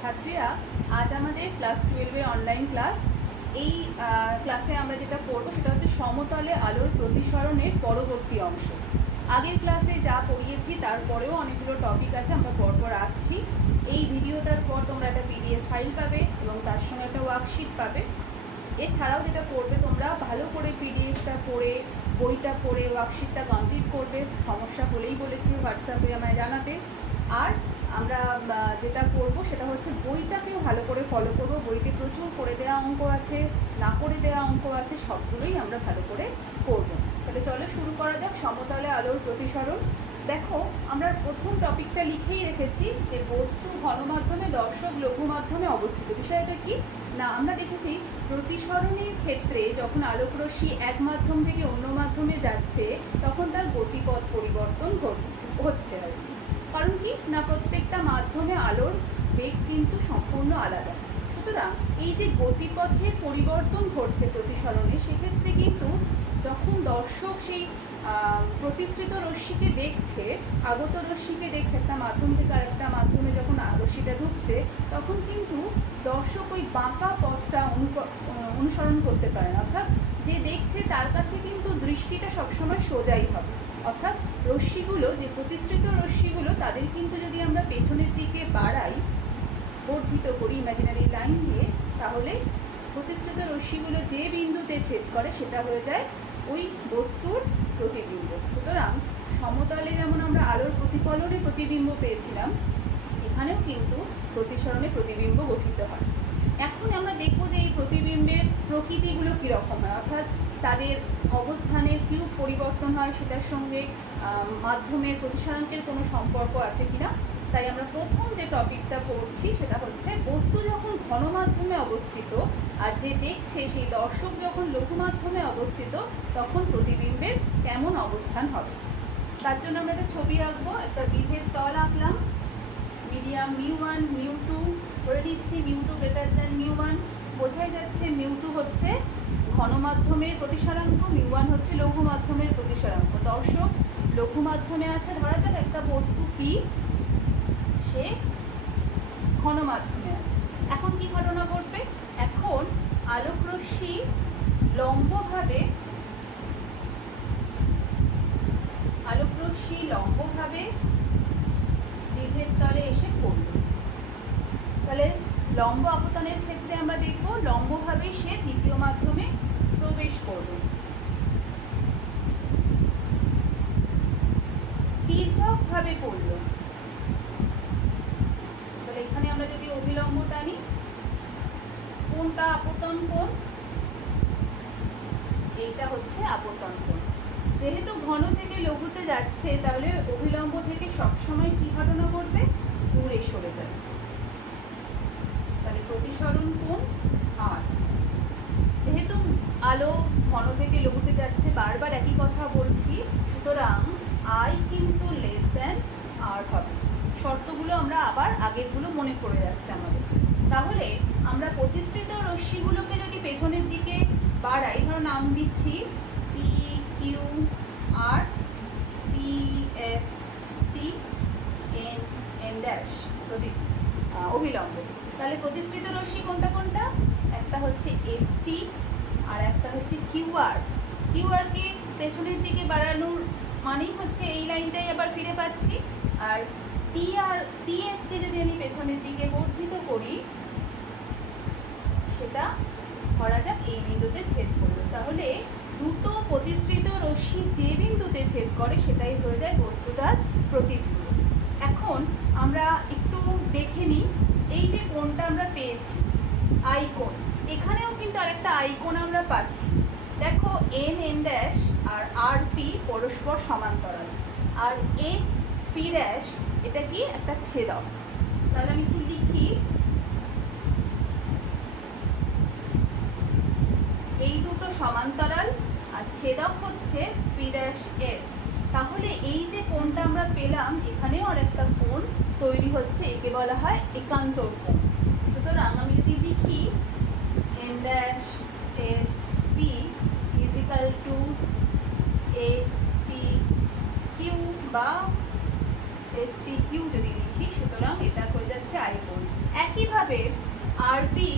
ছাত্রীরা, আজ আমাদের ক্লাস 12 অনলাইন ক্লাস। এই ক্লাসে আমরা যেটা পড়বো সেটা হচ্ছে সমতলে আলোর প্রতিসরণের পরবর্তী অংশ। আগের ক্লাসে যা পড়িয়েছি তারপরেও অনেকগুলো টপিক আছে, আমরা পরপর আসছি। এই ভিডিওটার পর তোমরা একটা পিডিএফ ফাইল পাবে এবং তার সঙ্গে একটা ওয়ার্কশিট পাবে। এছাড়াও যেটা করবে, তোমরা ভালো করে পিডিএফটা পড়ে, বইটা পড়ে ওয়ার্কশিটটা কমপ্লিট করবে। সমস্যা হলেই বলেছি হোয়াটসঅ্যাপে আমায় জানাতে। আর আমরা যেটা করব সেটা হচ্ছে বইটাকেও ভালো করে ফলো করব। বইতে প্রচুর করে দেওয়া অঙ্ক আছে, না করে দেওয়া অঙ্ক আছে, সবগুলোই আমরা ভালো করে করব। তাহলে চলো শুরু করা যাক। সমতলে আলোর প্রতিসরণ। দেখো, আমরা প্রথম টপিকটা লিখেই রেখেছি যে বস্তু ঘনমাধ্যমে, দর্শক লঘু মাধ্যমে অবস্থিত। বিষয়টা কি না, আমরা দেখেছি প্রতিসরণের ক্ষেত্রে যখন আলোকরশ্মি এক মাধ্যম থেকে অন্য মাধ্যমে যাচ্ছে তখন তার গতিপথ পরিবর্তন হচ্ছে আর কি। কারণ কি না, প্রত্যেকটা মাধ্যমে আলোর বেগ কিন্তু সম্পূর্ণ আলাদা। সুতরাং এই যে গতিপথের পরিবর্তন ঘটছে প্রতিসরণে, সেক্ষেত্রে কিন্তু যখন দর্শক সেই প্রতিসৃত রশ্মিকে দেখছে, আগত রশ্মিকে দেখছে, একটা মাধ্যম থেকে আরেকটা মাধ্যমে যখন রশ্মিটা ঢুকছে, তখন কিন্তু দর্শক ওই বাঁকা পথটা অনুসরণ করতে পারে না। অর্থাৎ যে দেখছে তার কাছে কিন্তু দৃষ্টিটা সবসময় সোজাই হবে। অর্থাৎ রশ্মিগুলো, যে প্রতিসৃত রশ্মিগুলো, তাদের কিন্তু যদি আমরা পেছনের দিকে বাড়াই, বর্ধিত করি ইমাজিনারি লাইন দিয়ে, তাহলে প্রতিসৃত রশ্মিগুলো যে বিন্দুতে ছেদ করে সেটা হয়ে যায় ওই বস্তুর প্রতিবিম্ব। সুতরাং সমতলে যেমন আমরা আলোর প্রতিফলনে প্রতিবিম্ব পেয়েছিলাম, এখানেও কিন্তু প্রতিসরণে প্রতিবিম্ব গঠিত হয়। এখন আমরা দেখব যে এই প্রতিবিম্বের প্রকৃতিগুলো কীরকম হয়, অর্থাৎ তাদের অবস্থানের কীরূপ পরিবর্তন হয়, সেটার সঙ্গে মাধ্যমের প্রতিসরাঙ্কের কোনো সম্পর্ক আছে কিনা। তাই আমরা প্রথম যে টপিকটা পড়ছি সেটা হচ্ছে বস্তু যখন ঘন মাধ্যমে অবস্থিত আর যে দেখছে সেই দর্শক যখন লঘু মাধ্যমে অবস্থিত, তখন প্রতিবিম্বের কেমন অবস্থান হবে। তার জন্য আমরা একটা ছবি আঁকবো। একটা বিভেদ তল আঁকলাম, মিডিয়াম μ1 μ2 করে দিচ্ছি। μ2 গ্রেটার দ্যান μ1, বোঝাই যাচ্ছে μ2 হচ্ছে ঘন মাধ্যমের প্রতিসরাঙ্ক, μ1 হচ্ছে লঘু মাধ্যমের প্রতিসরাঙ্ক। দর্শক লঘু মাধ্যমে আছে, ধরা যাক একটা বস্তু পি, সে ঘন মাধ্যমে আছে। এখন কি ঘটনা ঘটবে? এখন আলোকরশ্মি লম্বভাবে বিভেদ তলে এসে পড়ল। তাহলে লম্ব আপতনের ক্ষেত্রে আমরা দেখব লম্বভাবে সে দ্বিতীয় মাধ্যমে প্রবেশ করবে। তির্যকভাবে পড়ল, তাহলে এখানে আমরা যদি অভিলম্ব টানি, কোনটা আপতন কোণ? এইটা হচ্ছে আপতন কোণ। যেহেতু ঘন থেকে লঘুতে যাচ্ছে, তাহলে অভিলম্ব থেকে সবসময় কি ঘটনা ঘটবে? দূরে সরে যাবে। তাহলে প্রতিসরণ কোণ আর, যেহেতু আলো ঘন থেকে লঘুতে যাচ্ছে, বারবার একই কথা বলছি, সুতরাং আই কিন্তু লেস দ্যান আর হবে। শর্তগুলো আমরা আবার আগেরগুলো মনে করে যাচ্ছে আমাদের। তাহলে আমরা প্রতিসৃত রশ্মিগুলোকে যদি পেছনের দিকে বাড়াই, ধরো নাম দিচ্ছি পি কিউ আর P S T N N dash অভিলম্ব, তাহলে প্রতিসৃত রশ্মি কোনটা কোনটা? একটা হচ্ছে এস টি আর একটা হচ্ছে কিউআর। কিউআরকে পেছনের দিকে বাড়ানোর মানেই হচ্ছে এই লাইনটাই আবার ফিরে পাচ্ছি। আর টিএসকে যদি আমি পেছনের দিকে বর্ধিত করি, সেটা ধরা যাক এই বিন্দুতে ছেদ করলো। তাহলে দুটো প্রতিসৃত রশ্মি যে বিন্দুতে ছেদ করে সেটাই হয়ে যায় বস্তুটার প্রতিবিম্ব। এখন আমরা একটু দেখে নিই, এই যে কোণটা আমরা পেয়েছি আই কোণ, এখানেও কিন্তু আরেকটা আই কোণ আমরা পাচ্ছি। দেখো এন এন ড্যাশ আর আর পি পরস্পর সমান্তরাল, আর এস পি ড্যাশ এটা কি একটা ছেদক। তাহলে আমি কি লিখি? এই দুটো সমান্তরাল আর ছেদক হচ্ছে পি ড্যাশ এস। তাহলে এই যে কোণটা আমরা পেলাম, এখানেও আরেকটা কোণ তৈরি হচ্ছে, একে বলা হয় একান্তর কোণ। সুতরাং আমি যদি লিখি N dash S P is equal to S P Q বা এস পি কিউ যদি লিখি, সুতরাং এটা হয়ে যাচ্ছে আই কোণ। একইভাবে একইভাবে আরবি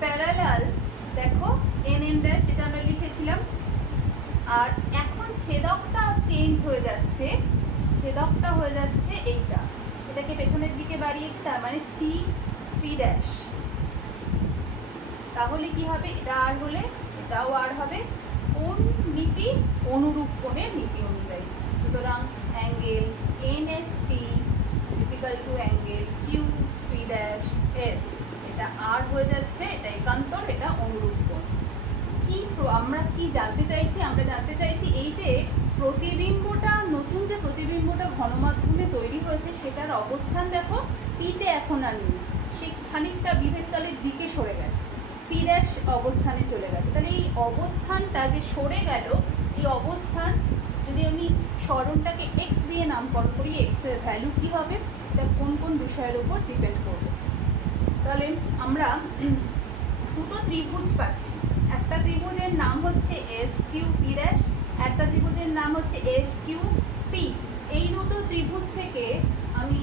প্যারালাল দেখো এন ড্যাশ যেটা আমরা লিখেছিলাম, আর এখন ছেদকটা চেঞ্জ হয়ে যাচ্ছে, ছেদকটা হয়ে যাচ্ছে এইটা, এটাকে পেছনের দিকে বাড়িয়েছি, তার মানে টি পি ড্যাশ। তাহলে কি হবে, এটা আর হলে এটাও আর হবে, কোন নীতি, অনুরূপ কোণের নীতি অনুযায়ী। সুতরাং angle N S T equal to angle Q P dash S, এটা আর হয়ে যাচ্ছে, এটা একান্তর, এটা অনুরূপ কোণ। কি আমরা কি জানতে চাইছি, আমরা জানতে চাইছি এই যে প্রতিবিম্বটা, নতুন যে প্রতিবিম্বটা ঘনমাধ্যমে তৈরি হয়েছে সেটার অবস্থান দেখো পিতে এখন আর নেই, সে খানিকটা বিভেদতলের দিকে সরে গেছে, পি ড্যাশ অবস্থানে চলে গেছে। তাহলে এই অবস্থানটা যে সরে গেল, এই অবস্থান যদি আমি সরণটাকে এক্স দিয়ে নামকরণ করি, এক্স এর ভ্যালু কি হবে, এটা কোন কোন বিষয়ের উপর ডিপেন্ড করবে। তাহলে আমরা দুটো ত্রিভুজ পাচ্ছি, একটা ত্রিভুজের নাম হচ্ছে এস কিউ পি ড্যাশ, একটা ত্রিভুজের নাম হচ্ছে এস কিউ পি। এই দুটো ত্রিভুজ থেকে আমি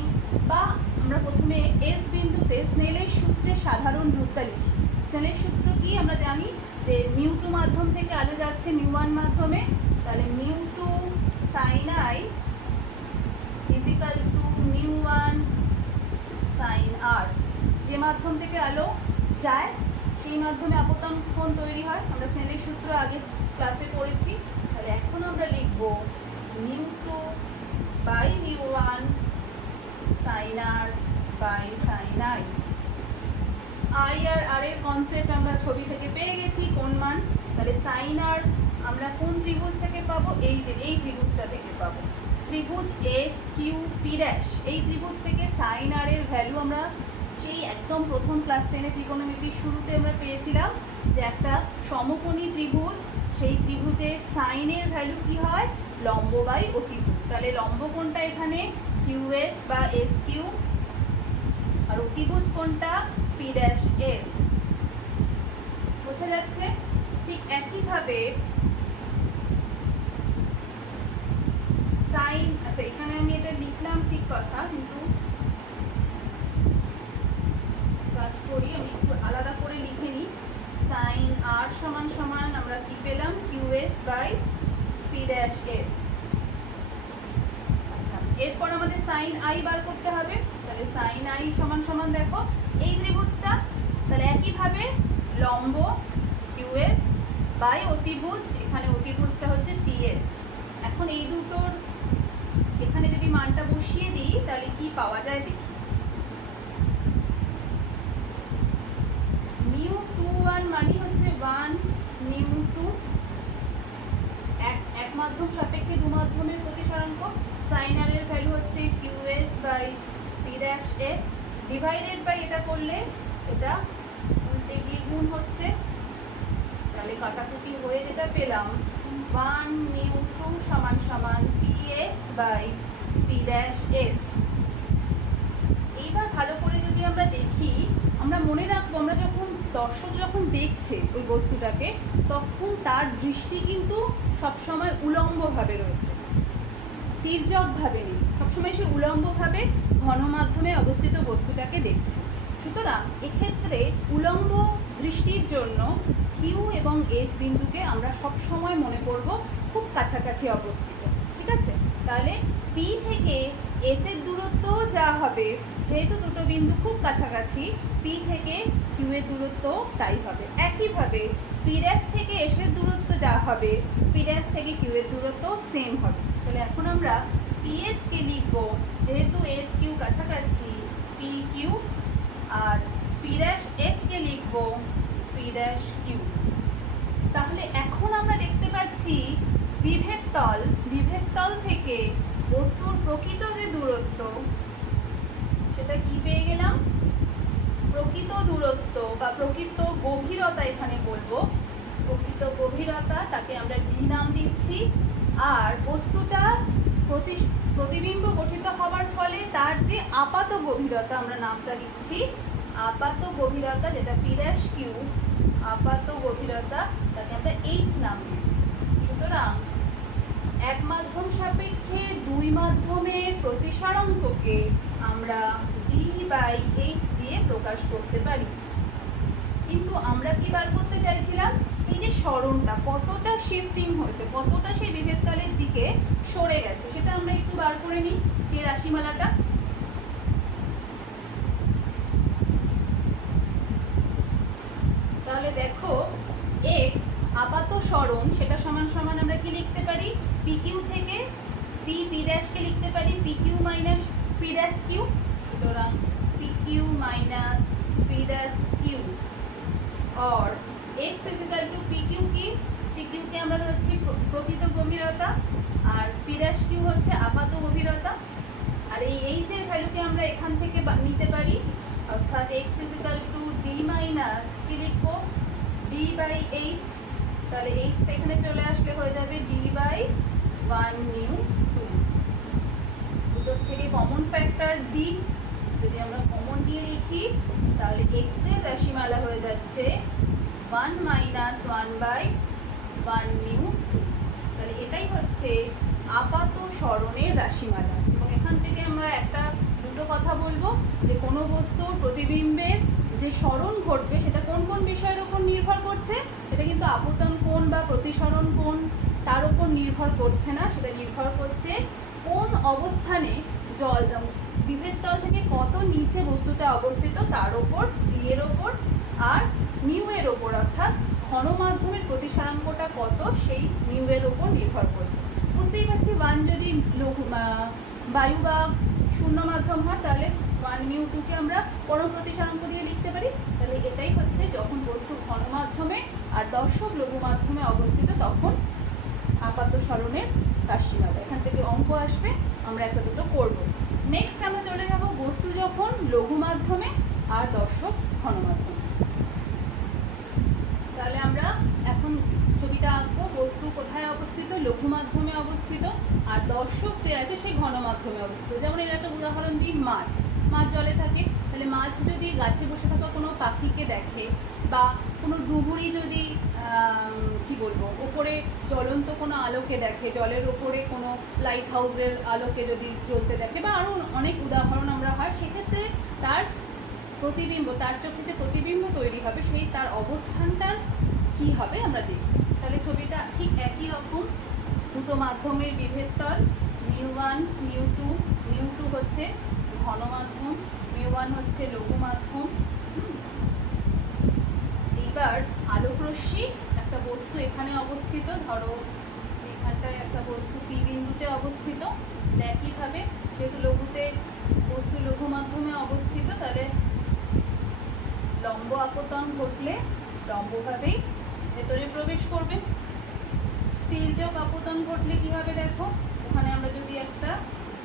বা আমরা প্রথমে এস বিন্দুতে স্নেলের সূত্রে সাধারণ রূপটা লিখি। স্নেলের সূত্র কি আমরা জানি যে মিউ টু মাধ্যম থেকে আলো যাচ্ছে মিউ ওয়ান মাধ্যমে, তাহলে mu two sine i equal to mu one sine r. যে মাধ্যম থেকে আলো যায় সেই মাধ্যমে আপতন কোণ তৈরি হয়, আমরা স্নেলের সূত্র আগে ক্লাসে পড়েছি। তাহলে এখন আমরা লিখব mu two by mu one sine R by sine i. I আর আর এর কনসেপ্ট আমরা ছবি থেকে পেয়ে গেছি কোন মান, তাহলে সাইন আর আমরা কোন ত্রিভুজ থেকে পাবো, এই যে এই ত্রিভুজটা থেকে পাবো, ত্রিভুজ এস কিউ পি ড্যাশ। এই ত্রিভুজ থেকে সাইন আর এর ভ্যালু আমরা সেই একদম প্রথম ক্লাস 10-এ ত্রিকোণমিতির শুরুতে আমরা পেয়েছিলাম যে একটা সমকোণী ত্রিভুজ, সেই ত্রিভুজের সাইনের ভ্যালু কি হয়, লম্ব বাই অতিভুজ। তাহলে লম্ব কোণটা এখানে কিউ এস বা এস কিউ, আর অতিভুজ কোণটা পি ড্যাশ এস। বোঝা যাচ্ছে? ঠিক একইভাবে সাইন, আচ্ছা এখানে আমি এটা লিখলাম ঠিক কথা, কিন্তু কাজ করি আমি একটু আলাদা করে লিখে নিই। সাইন আর সমান সমান আমরা কি পেলাম, Q S by P dash S. আচ্ছা এরপর আমাদের সাইন আই বার করতে হবে, তাহলে সাইন আই সমান সমান দেখো এই ত্রিভুজটা, তাহলে একইভাবে লম্ব কিউ এস বাই অতিভুজ, এখানে অতিভুজটা হচ্ছে পি এস। এখন এই দুটোর এখানে যদি মানটা বসিয়ে দিই তাহলে কি পাওয়া যায় দেখি। মিউ টু ওয়ান মানে হচ্ছে ওয়ান মিউ টু, এক মাধ্যম সাপেক্ষে দু মাধ্যমের প্রতিসরাঙ্ক, সাইন আর এর ভ্যালু হচ্ছে Q S by P dash S, divided by এটা করলে এটা উল্টে গিয়ে গুণ হচ্ছে, তাহলে কাটাকুটি হয়ে যেটা পেলাম ওয়ান মিউ টু সমান সমান P S by P dash S. এইবার ভালো করে যদি আমরা দেখি, আমরা মনে রাখবো আমরা যখন দর্শক যখন দেখছে ওই বস্তুটাকে, তখন তার দৃষ্টি কিন্তু সবসময় উলম্বভাবে রয়েছে, তির্যকভাবে নেই, সবসময় সে উলম্বভাবে ঘনমাধ্যমে অবস্থিত বস্তুটাকে দেখছে। সুতরাং এক্ষেত্রে উলম্ব দৃষ্টির জন্য কিউ এবং এস বিন্দুকে আমরা সবসময় মনে করব খুব কাছাকাছি অবস্থিত, ঠিক আছে? তাহলে পি থেকে এস এর দূরত্ব যা হবে, যেহেতু দুটো বিন্দু খুব কাছাকাছি, পি থেকে কিউ এর দূরত্ব তাই হবে। একইভাবে পি ড্যাশ থেকে এস এর দূরত্ব যা হবে, পি ড্যাশ থেকে কিউ এর দূরত্ব সেম হবে। তাহলে এখন আমরা পি এস কে লিখব, যেহেতু এস কিউ কাছাকাছি, পি কিউ, আর পি ড্যাশ এস কে লিখব পি ড্যাশ কিউ। তাহলে এখন আমরা দেখতে পাচ্ছি বিভেদ তল থেকে বস্তুর প্রকৃত যে দূরত্ব, সেটা কি পেয়ে গেলাম, প্রকৃত দূরত্ব বা প্রকৃত গভীরতা, এখানে বলবো প্রকৃত গভীরতা, তাকে আমরা ডি নাম দিচ্ছি। আর বস্তুটা প্রতিবিম্ব গঠিত হওয়ার ফলে তার যে আপাত গভীরতা, আমরা নামটা দিচ্ছি আপাত গভীরতা, যেটা পি ড্যাশ কিউ, আপাত গভীরতা, তাকে আমরা এইচ নাম দিচ্ছি। সুতরাং এক মাধ্যম সাপেক্ষে দুই মাধ্যমের প্রতিসরাঙ্ককে আমরা ডি বাই এইচ দিয়ে প্রকাশ করতে পারি। কিন্তু আমরা কি বার করতে চাইছিলাম, এই যে সরণটা কতটা শিফটিং হয়েছে, কতটা সেই বিভেদ তলের দিকে সরে গেছে, সেটা আমরা একটু বার করে নিই এই রাশিমালাটা। তাহলে দেখো এক্স আপাত সরণ সেটা সমান সমান আমরা কি লিখতে পারি, পি কিউ থেকে পি পি ড্যাশকে লিখতে পারি P Q minus P dash Q. সুতরাং P Q minus P dash Q और x equal to P Q की पी क्यू के আমরা ধরেছি প্রকৃত গভীরতা আর পি ড্যাশ কিউ হচ্ছে আপাত গভীরতা। আর এই এইচ এর ভ্যালুকে আমরা এখান থেকে নিতে পারি, অর্থাৎ x is equal to D minus কি লিখবো ডি বাই এইচ। তাহলে এইচটা এখানে চলে আসলে হয়ে যাবে ডি বাই 1 নিউ 2। দুটোর থেকে কমন ফ্যাক্টর ডি যদি আমরা কমন দিয়ে লিখি তাহলে x এর রাশিমালা হয়ে যাচ্ছে 1 মাইনাস 1 বাই 1 নিউ 2। তাহলে এটাই হচ্ছে আপাত সরণের রাশিমালা। এবং এখান থেকে আমরা দুটো কথা বলবো যে কোনো বস্তুর প্রতিবিম্বের যে সরণ ঘটবে সেটা কোন কোন বিষয়ের উপর নির্ভর করছে। এটা কিন্তু আপতন কোণ বা প্রতিসরণ কোণ তার উপর নির্ভর করছে না, সেটা নির্ভর করছে কোন অবস্থানে জল বিভেদ তল থেকে কত নিচে বস্তুটা অবস্থিত তার উপর, ডি এর ওপর, আর নিউ এর ওপর, অর্থাৎ ঘন মাধ্যমের প্রতিসারাঙ্কটা কত সেই নিউ এর ওপর নির্ভর করছে। বুঝতেই পারছি 1 যদি বায়ু বা শূন্য মাধ্যম হয় তাহলে 1 মিউ 2 কে আমরা পরম প্রতিসারাঙ্ক দিয়ে লিখতে পারি। তাহলে এটাই হচ্ছে যখন বস্তু ঘন মাধ্যমে আর দর্শক লঘু মাধ্যমে অবস্থিত তখন আপাত সরণের রাশিমালা। এখান থেকে অঙ্ক আসবে, আমরা একটা দুটো করব। নেক্সট আমরা চলে যাব বস্তু যখন লঘু মাধ্যমে আর দর্শক ঘন মাধ্যমে। তাহলে আমরা এখন ছবিটা আঁকবো, বস্তু কোথায় অবস্থিত, লঘু মাধ্যমে অবস্থিত, আর দর্শক যে আছে সেই ঘন মাধ্যমে অবস্থিত। যেমন এর একটা উদাহরণ দিই, মাছ জলে থাকে, তাহলে মাছ যদি গাছে বসে থাকা কোনো পাখিকে দেখে বা কোনো ডুবুরি যদি কি বলবো ওপরে জ্বলন্ত কোনো আলোকে দেখে, জলের ওপরে কোনো লাইট হাউসের আলোকে যদি জ্বলতে দেখে বা আরও অনেক উদাহরণ আমরা হয়, সেক্ষেত্রে তার প্রতিবিম্ব, তার চোখে যে প্রতিবিম্ব তৈরি হবে সেই তার অবস্থানটার কি হবে আমরা দেখব। তাহলে ছবিটা ঠিক একই রকম, দুটো মাধ্যমের বিভেদ তল, মিউ 1 মিউ 2, মিউ 2 হচ্ছে ঘন মাধ্যম, মিউ 1 হচ্ছে লঘু মাধ্যম। এইবার আলোক রশ্মি একটা বস্তু এখানে অবস্থিত, ধরো এখানটায় একটা বস্তু পি বিন্দুতে অবস্থিত, একইভাবে যেহেতু লঘুতে বস্তু লঘু মাধ্যমে অবস্থিত তাহলে লম্ব আপতন ঘটলে লম্বভাবেই ভেতরে প্রবেশ করবে। তির্যক আপতন ঘটলে কি হবে দেখো, ওখানে আমরা যদি একটা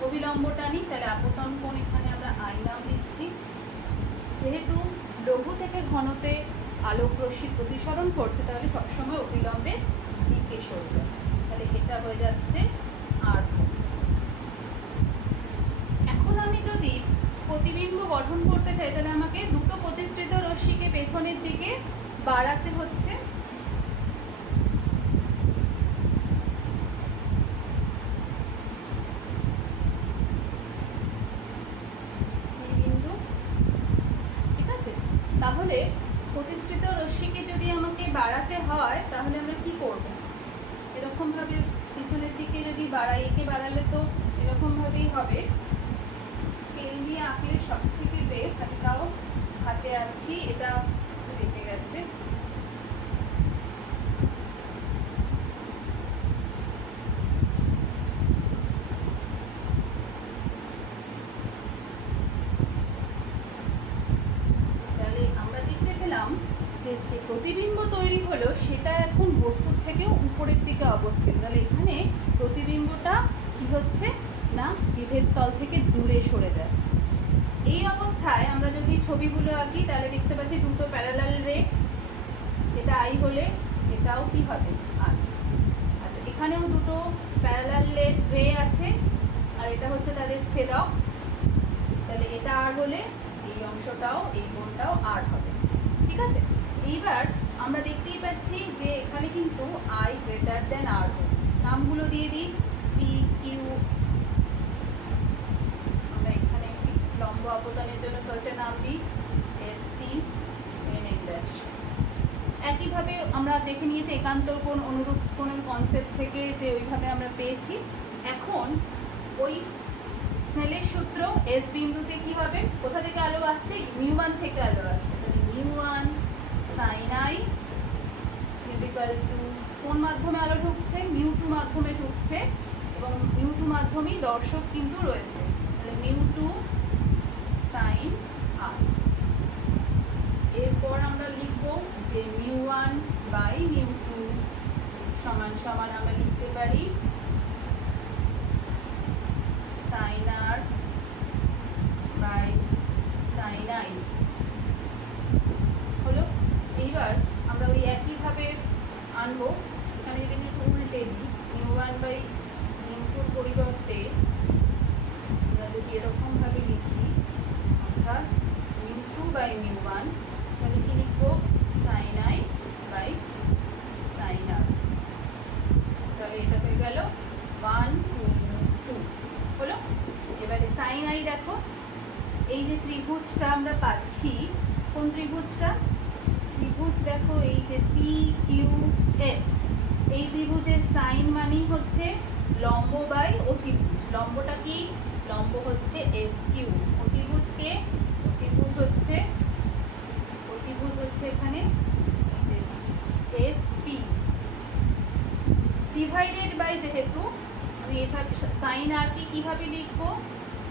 অভিলম্ব টানি তাহলে আপতন কোণ এখানে আমরা আই নাম দিচ্ছি। যেহেতু লঘু থেকে ঘনতে আলোক রশ্মির প্রতিসরণ করছে তাহলে সবসময় অভিলম্বের দিকে সরবে, তাহলে এটা হয়ে যাচ্ছে আর। এখন আমি যদি প্রতিবিম্ব গঠন করতে চাই তাহলে আমাকে দুটো প্রতিসৃত রশ্মিকে পেছনের দিকে বাড়াতে হচ্ছে। ঠিক আছে, তাহলে প্রতিসৃত রশ্মিকে যদি আমাকে বাড়াতে হয় তাহলে আমরা কি করব, এরকম ভাবে পিছনের দিকে যদি বাড়াই, একে বাড়ালে তো এরকম ভাবেই হবে। স্কেল দিয়ে আঁকলে সব থেকে বেস্ট, আমি তাও হাতে আছি, এটা রেখে গেছে। তাহলে আমরা দেখতে পেলাম যে যে প্রতিবিম্ব তৈরি হলো সেটা এখন বস্তুর থেকেও উপরের দিকে অবস্থিত। তাহলে এখানে প্রতিবিম্বটা কি হচ্ছে না বিভেদ তল থেকে দূরে সরে যাচ্ছে। এই অবস্থায় আমরা যদি ছবিগুলো আঁকি তাহলে দেখতে পাচ্ছি দুটো প্যারালাল রে, এটা আই হলে এটাও কি হবে আর। আচ্ছা, এখানেও দুটো প্যারালাল রে আছে আর এটা হচ্ছে তাদের ছেদক, তাহলে এটা আর হলে এই অংশটাও এই কোণটাও আর হবে। ঠিক আছে, এইবার আমরা দেখতেই পাচ্ছি যে এখানে কিন্তু আই গ্রেটার দেন আর হচ্ছে। নামগুলো দিয়ে দিই, পি কিউ, আমরা এখানে একটি লম্ব আপতনের জন্য ফার্স্টে নাম দিই এসটি এন ড্যাশ। একইভাবে আমরা দেখে নিয়েছি একান্ত কোণ অনুরূপ কোণের কনসেপ্ট থেকে যে ওইভাবে আমরা পেয়েছি। এখন ওই স্নেলের সূত্র এস বিন্দুতে কি হবে, কোথা থেকে আলো আসছে, মিউ1 থেকে আলো আসছে, মিউ1 সাইন আই ইজিক্যাল টু কোন মাধ্যমে আলো ঢুকছে, মিউ2 মাধ্যমে ঢুকছে এবং মিউ2 মাধ্যমেই দর্শক কিন্তু রয়েছে, তাহলে মিউ2 সাইন আই। এরপর আমরা লিখব যে মিউ1 বাই মিউ2 সমান সমান আমরা লিখতে পারি sine R by sine I হলো। এইবার আমরা ওই একইভাবে আনবো, এখানে যদি আমি উল্টে দিই মিউ1 বাই মিউ2 পরিবর্তে আমরা যদি এরকমভাবে লিখি অর্থাৎ মিউ2 বাই মিউ1, তাহলে কি লিখবো সাইন আই বাই সাইন আর। তাহলে এটা হয়ে গেল 1 2 হলো। এবারে সাইন আই দেখো, এই যে ত্রিভুজটা আমরা পাচ্ছি, কোন ত্রিভুজটা, ত্রিভুজ দেখো এই যে পি কিউ এস, এই ত্রিভুজের সাইন মানেই হচ্ছে লম্ব বাই অতিভুজ। লম্বটা কি, লম্ব হচ্ছে এস কিউ, অতিভুজকে অতিভুজ হচ্ছে এখানে এস পি ডিভাইডেড বাই, যেহেতু আমি এটা সাইন আর কে কিভাবে লিখবো,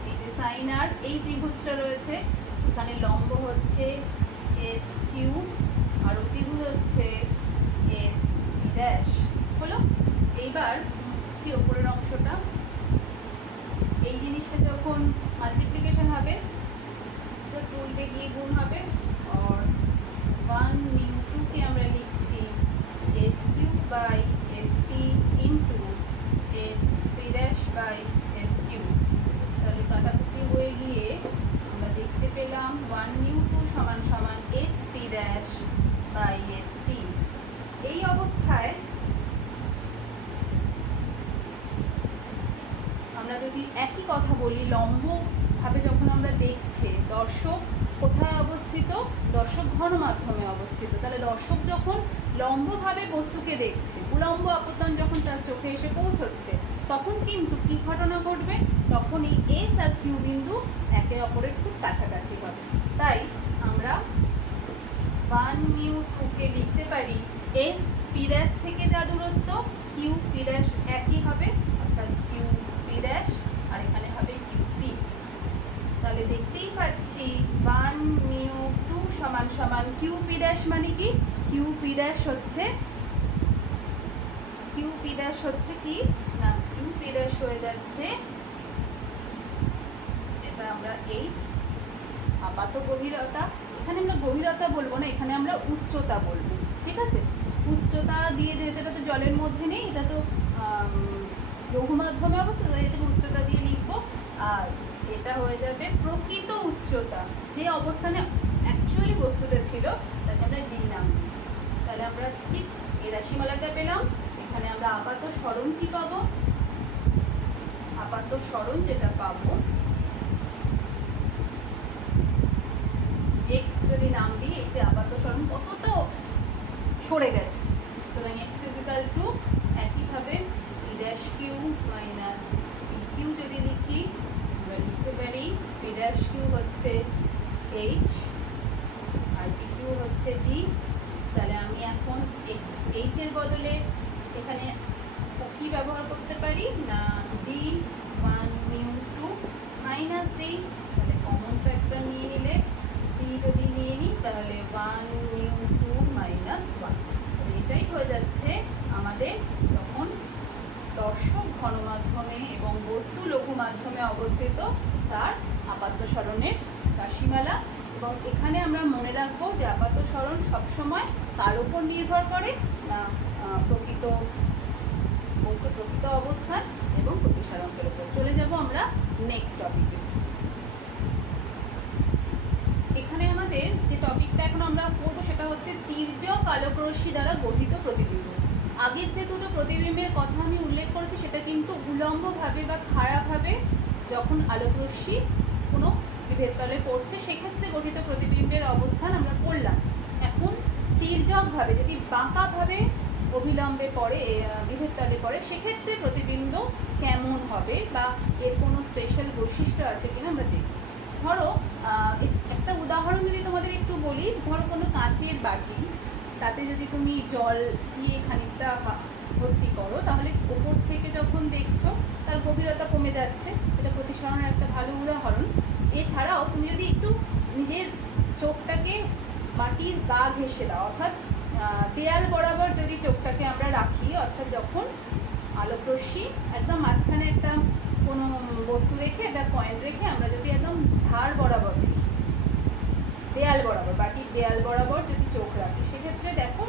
এই যে সাইন আর এই ত্রিভুজটা রয়েছে, এখানে লম্ব হচ্ছে এস কিউ আর অতিভুজ হচ্ছে এস ড্যাশ হলো। এইবার মুছছি ওপরের অংশটা, এই জিনিসটা যখন মাল্টিপ্লিকেশন হবে জাস্ট উল্টে গিয়ে গুণ হবে, আর 1 মিউ2 কে আমরা লিখছি S Q by S P into S P dash by S Q. তাহলে কাটাকুটি হয়ে গিয়ে আমরা দেখতে পেলাম 1 মিউ2 সমান সমান S P dash by S P. এই অবস্থায় আমরা যদি একই কথা বলি, লম্ব ভাবে যখন আমরা দেখছি দর্শক কোথায় অবস্থিত, দর্শক ঘন মাধ্যমে অবস্থিত, তাহলে দর্শক যখন লম্বভাবে বস্তুকে দেখছে, উলম্ব আপতন যখন তার চোখে এসে পৌঁছচ্ছে, তখন কিন্তু কি ঘটনা ঘটবে, তখন এই এস আর কিউ বিন্দু একে অপরের খুব কাছাকাছি হবে। তাই আমরা 1 মিউ2 কে লিখতে পারি এস পি ড্যাশ থেকে যা দূরত্ব, কিউ পি ড্যাশ একই হবে, অর্থাৎ কিউ পি ড্যাশ আর এখানে হবে কিউ পি। তাহলে দেখতেই পাচ্ছি 1 মিউ2 সমান সমান কিউ পি ড্যাশ মানে কি, কিউ পি ড্যাশ হচ্ছে কি না, কিউ পি ড্যাশ হয়ে যাচ্ছে, এটা আমরা এইচ আপাত গভীরতা, এখানে আমরা গভীরতা বলবো না, এখানে আমরা উচ্চতা বলবো, ঠিক আছে। উচ্চতা দিয়ে, যেহেতু এটা তো জলের মধ্যে নেই, এটা তো লঘু মাধ্যমে অবস্থিত, এটা উচ্চতা দিয়ে লিখবো। আর এটা হয়ে যাবে প্রকৃত উচ্চতা, যে অবস্থানে অ্যাকচুয়ালি বস্তুটা ছিল তাকে আমরা ডি নাম দিচ্ছি। তাহলে আমরা ঠিক এই রাশিমালাটা পেলাম। এখানে আমরা আপাত সরণ কি পাবো, আপাত সরণ যেটা পাবো এক্স যদি নাম দিই, এই যে আপাত সরণ কতটা সরে গেছে, সুতরাং এক্স ইজিক্যাল টু একইভাবে P dash Q minus P Q যদি লিখি আমরা লিখতে পারি পি ড্যাশ কিউ হচ্ছে এইচ আর পি কিউ হচ্ছে ডি। তাহলে আমি এখন এইচ এর বদলে এখানে কি ব্যবহার করতে পারি না, ডি 1 মিউ2 মাইনাস ডি, তাহলে কমন ফ্যাক্টর নিয়ে নিলে ডি যদি নিয়ে নিই তাহলে 1 মিউ2 মাইনাস 1। এটাই হয়ে যাচ্ছে আমাদের যখন দর্শক ঘন মাধ্যমে এবং বস্তু লঘু মাধ্যমে অবস্থিত তার আপাত সরণের রাশিমালা। এবং এখানে আমরা মনে রাখবো যে আপাত সরণ সবসময় কার উপর নির্ভর করে না, প্রকৃত অবস্থান এবং প্রতিসারাংশের উপর। চলে যাব আমরা নেক্সট টপিকে। এখানে আমাদের যে টপিকটা এখন আমরা পড়বো সেটা হচ্ছে তির্যক আলোক রশ্মি দ্বারা গঠিত প্রতিবিম্ব। আগের যে দুটো প্রতিবিম্বের কথা আমি উল্লেখ করেছি সেটা কিন্তু উলম্বভাবে বা খাড়াভাবে যখন আলোক রশ্মি কোনো বিভেদ তলে পড়ছে, সেক্ষেত্রে গঠিত প্রতিবিম্বের অবস্থান আমরা পড়লাম। এখন তির্যকভাবে যদি বাঁকাভাবে অভিলম্বে পড়ে, বিভেদ তলে পড়ে, সেক্ষেত্রে প্রতিবিম্ব কেমন হবে বা এর কোনো স্পেশাল বৈশিষ্ট্য আছে কিনা আমরা দেখব। ধরো একটা উদাহরণ যদি তোমাদের একটু বলি, ধরো কোনো কাঁচের বাটি, তাতে যদি তুমি জল দিয়ে খানিকটা ভর্তি করো, তাহলে ওপর থেকে যখন দেখছো তার গভীরতা কমে যাচ্ছে, এটা প্রতিসরণের একটা ভালো উদাহরণ। এছাড়াও তুমি যদি একটু নিজের চোখটাকে বাটির গা ঘেঁষে দাও, অর্থাৎ দেয়াল বরাবর যদি চোখটাকে আমরা রাখি, অর্থাৎ যখন আলোকরশ্মি একদম মাঝখানে একটা কোনো বস্তু রেখে, একটা পয়েন্ট রেখে আমরা যদি একদম ধার বরাবর দেখি, দেয়াল বরাবর, বাটির দেয়াল বরাবর যদি চোখ রাখি, সেক্ষেত্রে দেখো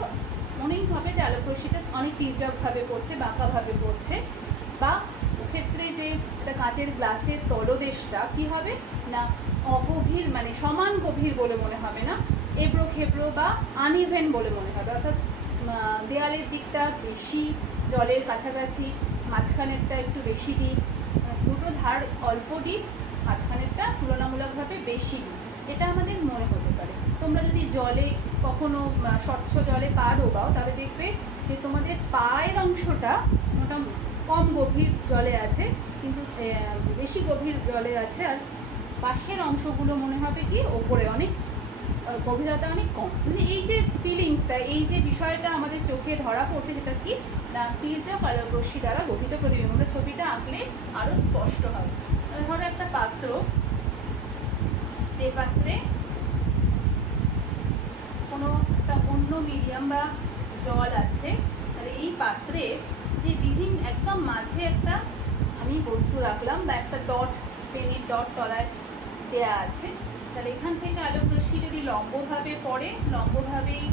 মনেই হবে যে আলোকরশ্মিটা অনেক তির্যকভাবে পড়ছে, বাঁকাভাবে পড়ছে। বা ক্ষেত্রে যে একটা কাঁচের গ্লাসের তলদেশটা কি হবে না, অগভীর মানে সমান গভীর বলে মনে হবে না, এবড়ো খেবড়ো বা আনইভেন বলে মনে হবে, অর্থাৎ দেয়ালের দিকটা বেশি জলের কাছাকাছি, মাঝখানেরটা একটু বেশি ডিপ, দুটো ধার অল্প ডিপ, মাঝখানেরটা তুলনামূলকভাবে বেশি ডিপ, এটা আমাদের মনে হতে পারে। তোমরা যদি জলে কখনো স্বচ্ছ জলে পা ডোবাও, তাহলে দেখবে যে তোমাদের পায়ের অংশটা মোটামুটি কম গভীর জলে আছে, কিন্তু বেশি গভীর জলে আছে, আর পাশের অংশগুলো মনে হবে কি ওপরে অনেক গভীরতা অনেক কম। মানে এই যে ফিলিংসটা, এই যে বিষয়টা আমাদের চোখে ধরা পড়ছে, সেটা কি না তির্যক আলোকরশ্মি দ্বারা গঠিত প্রতিবিম্ব। আমরা ছবিটা আঁকলে আরো স্পষ্ট হবে। ধরো একটা পাত্র, যে পাত্রে কোনো একটা অন্য মিডিয়াম বা জল আছে, তাহলে এই পাত্রে যে বিভিন্ন একদম মাঝে একটা আমি বস্তু রাখলাম বা একটা ডট, পেনের ডট তলায় দেয়া আছে, তাহলে এখান থেকে আলোকরশ্মি যদি লম্বভাবে পড়ে, লম্বভাবেই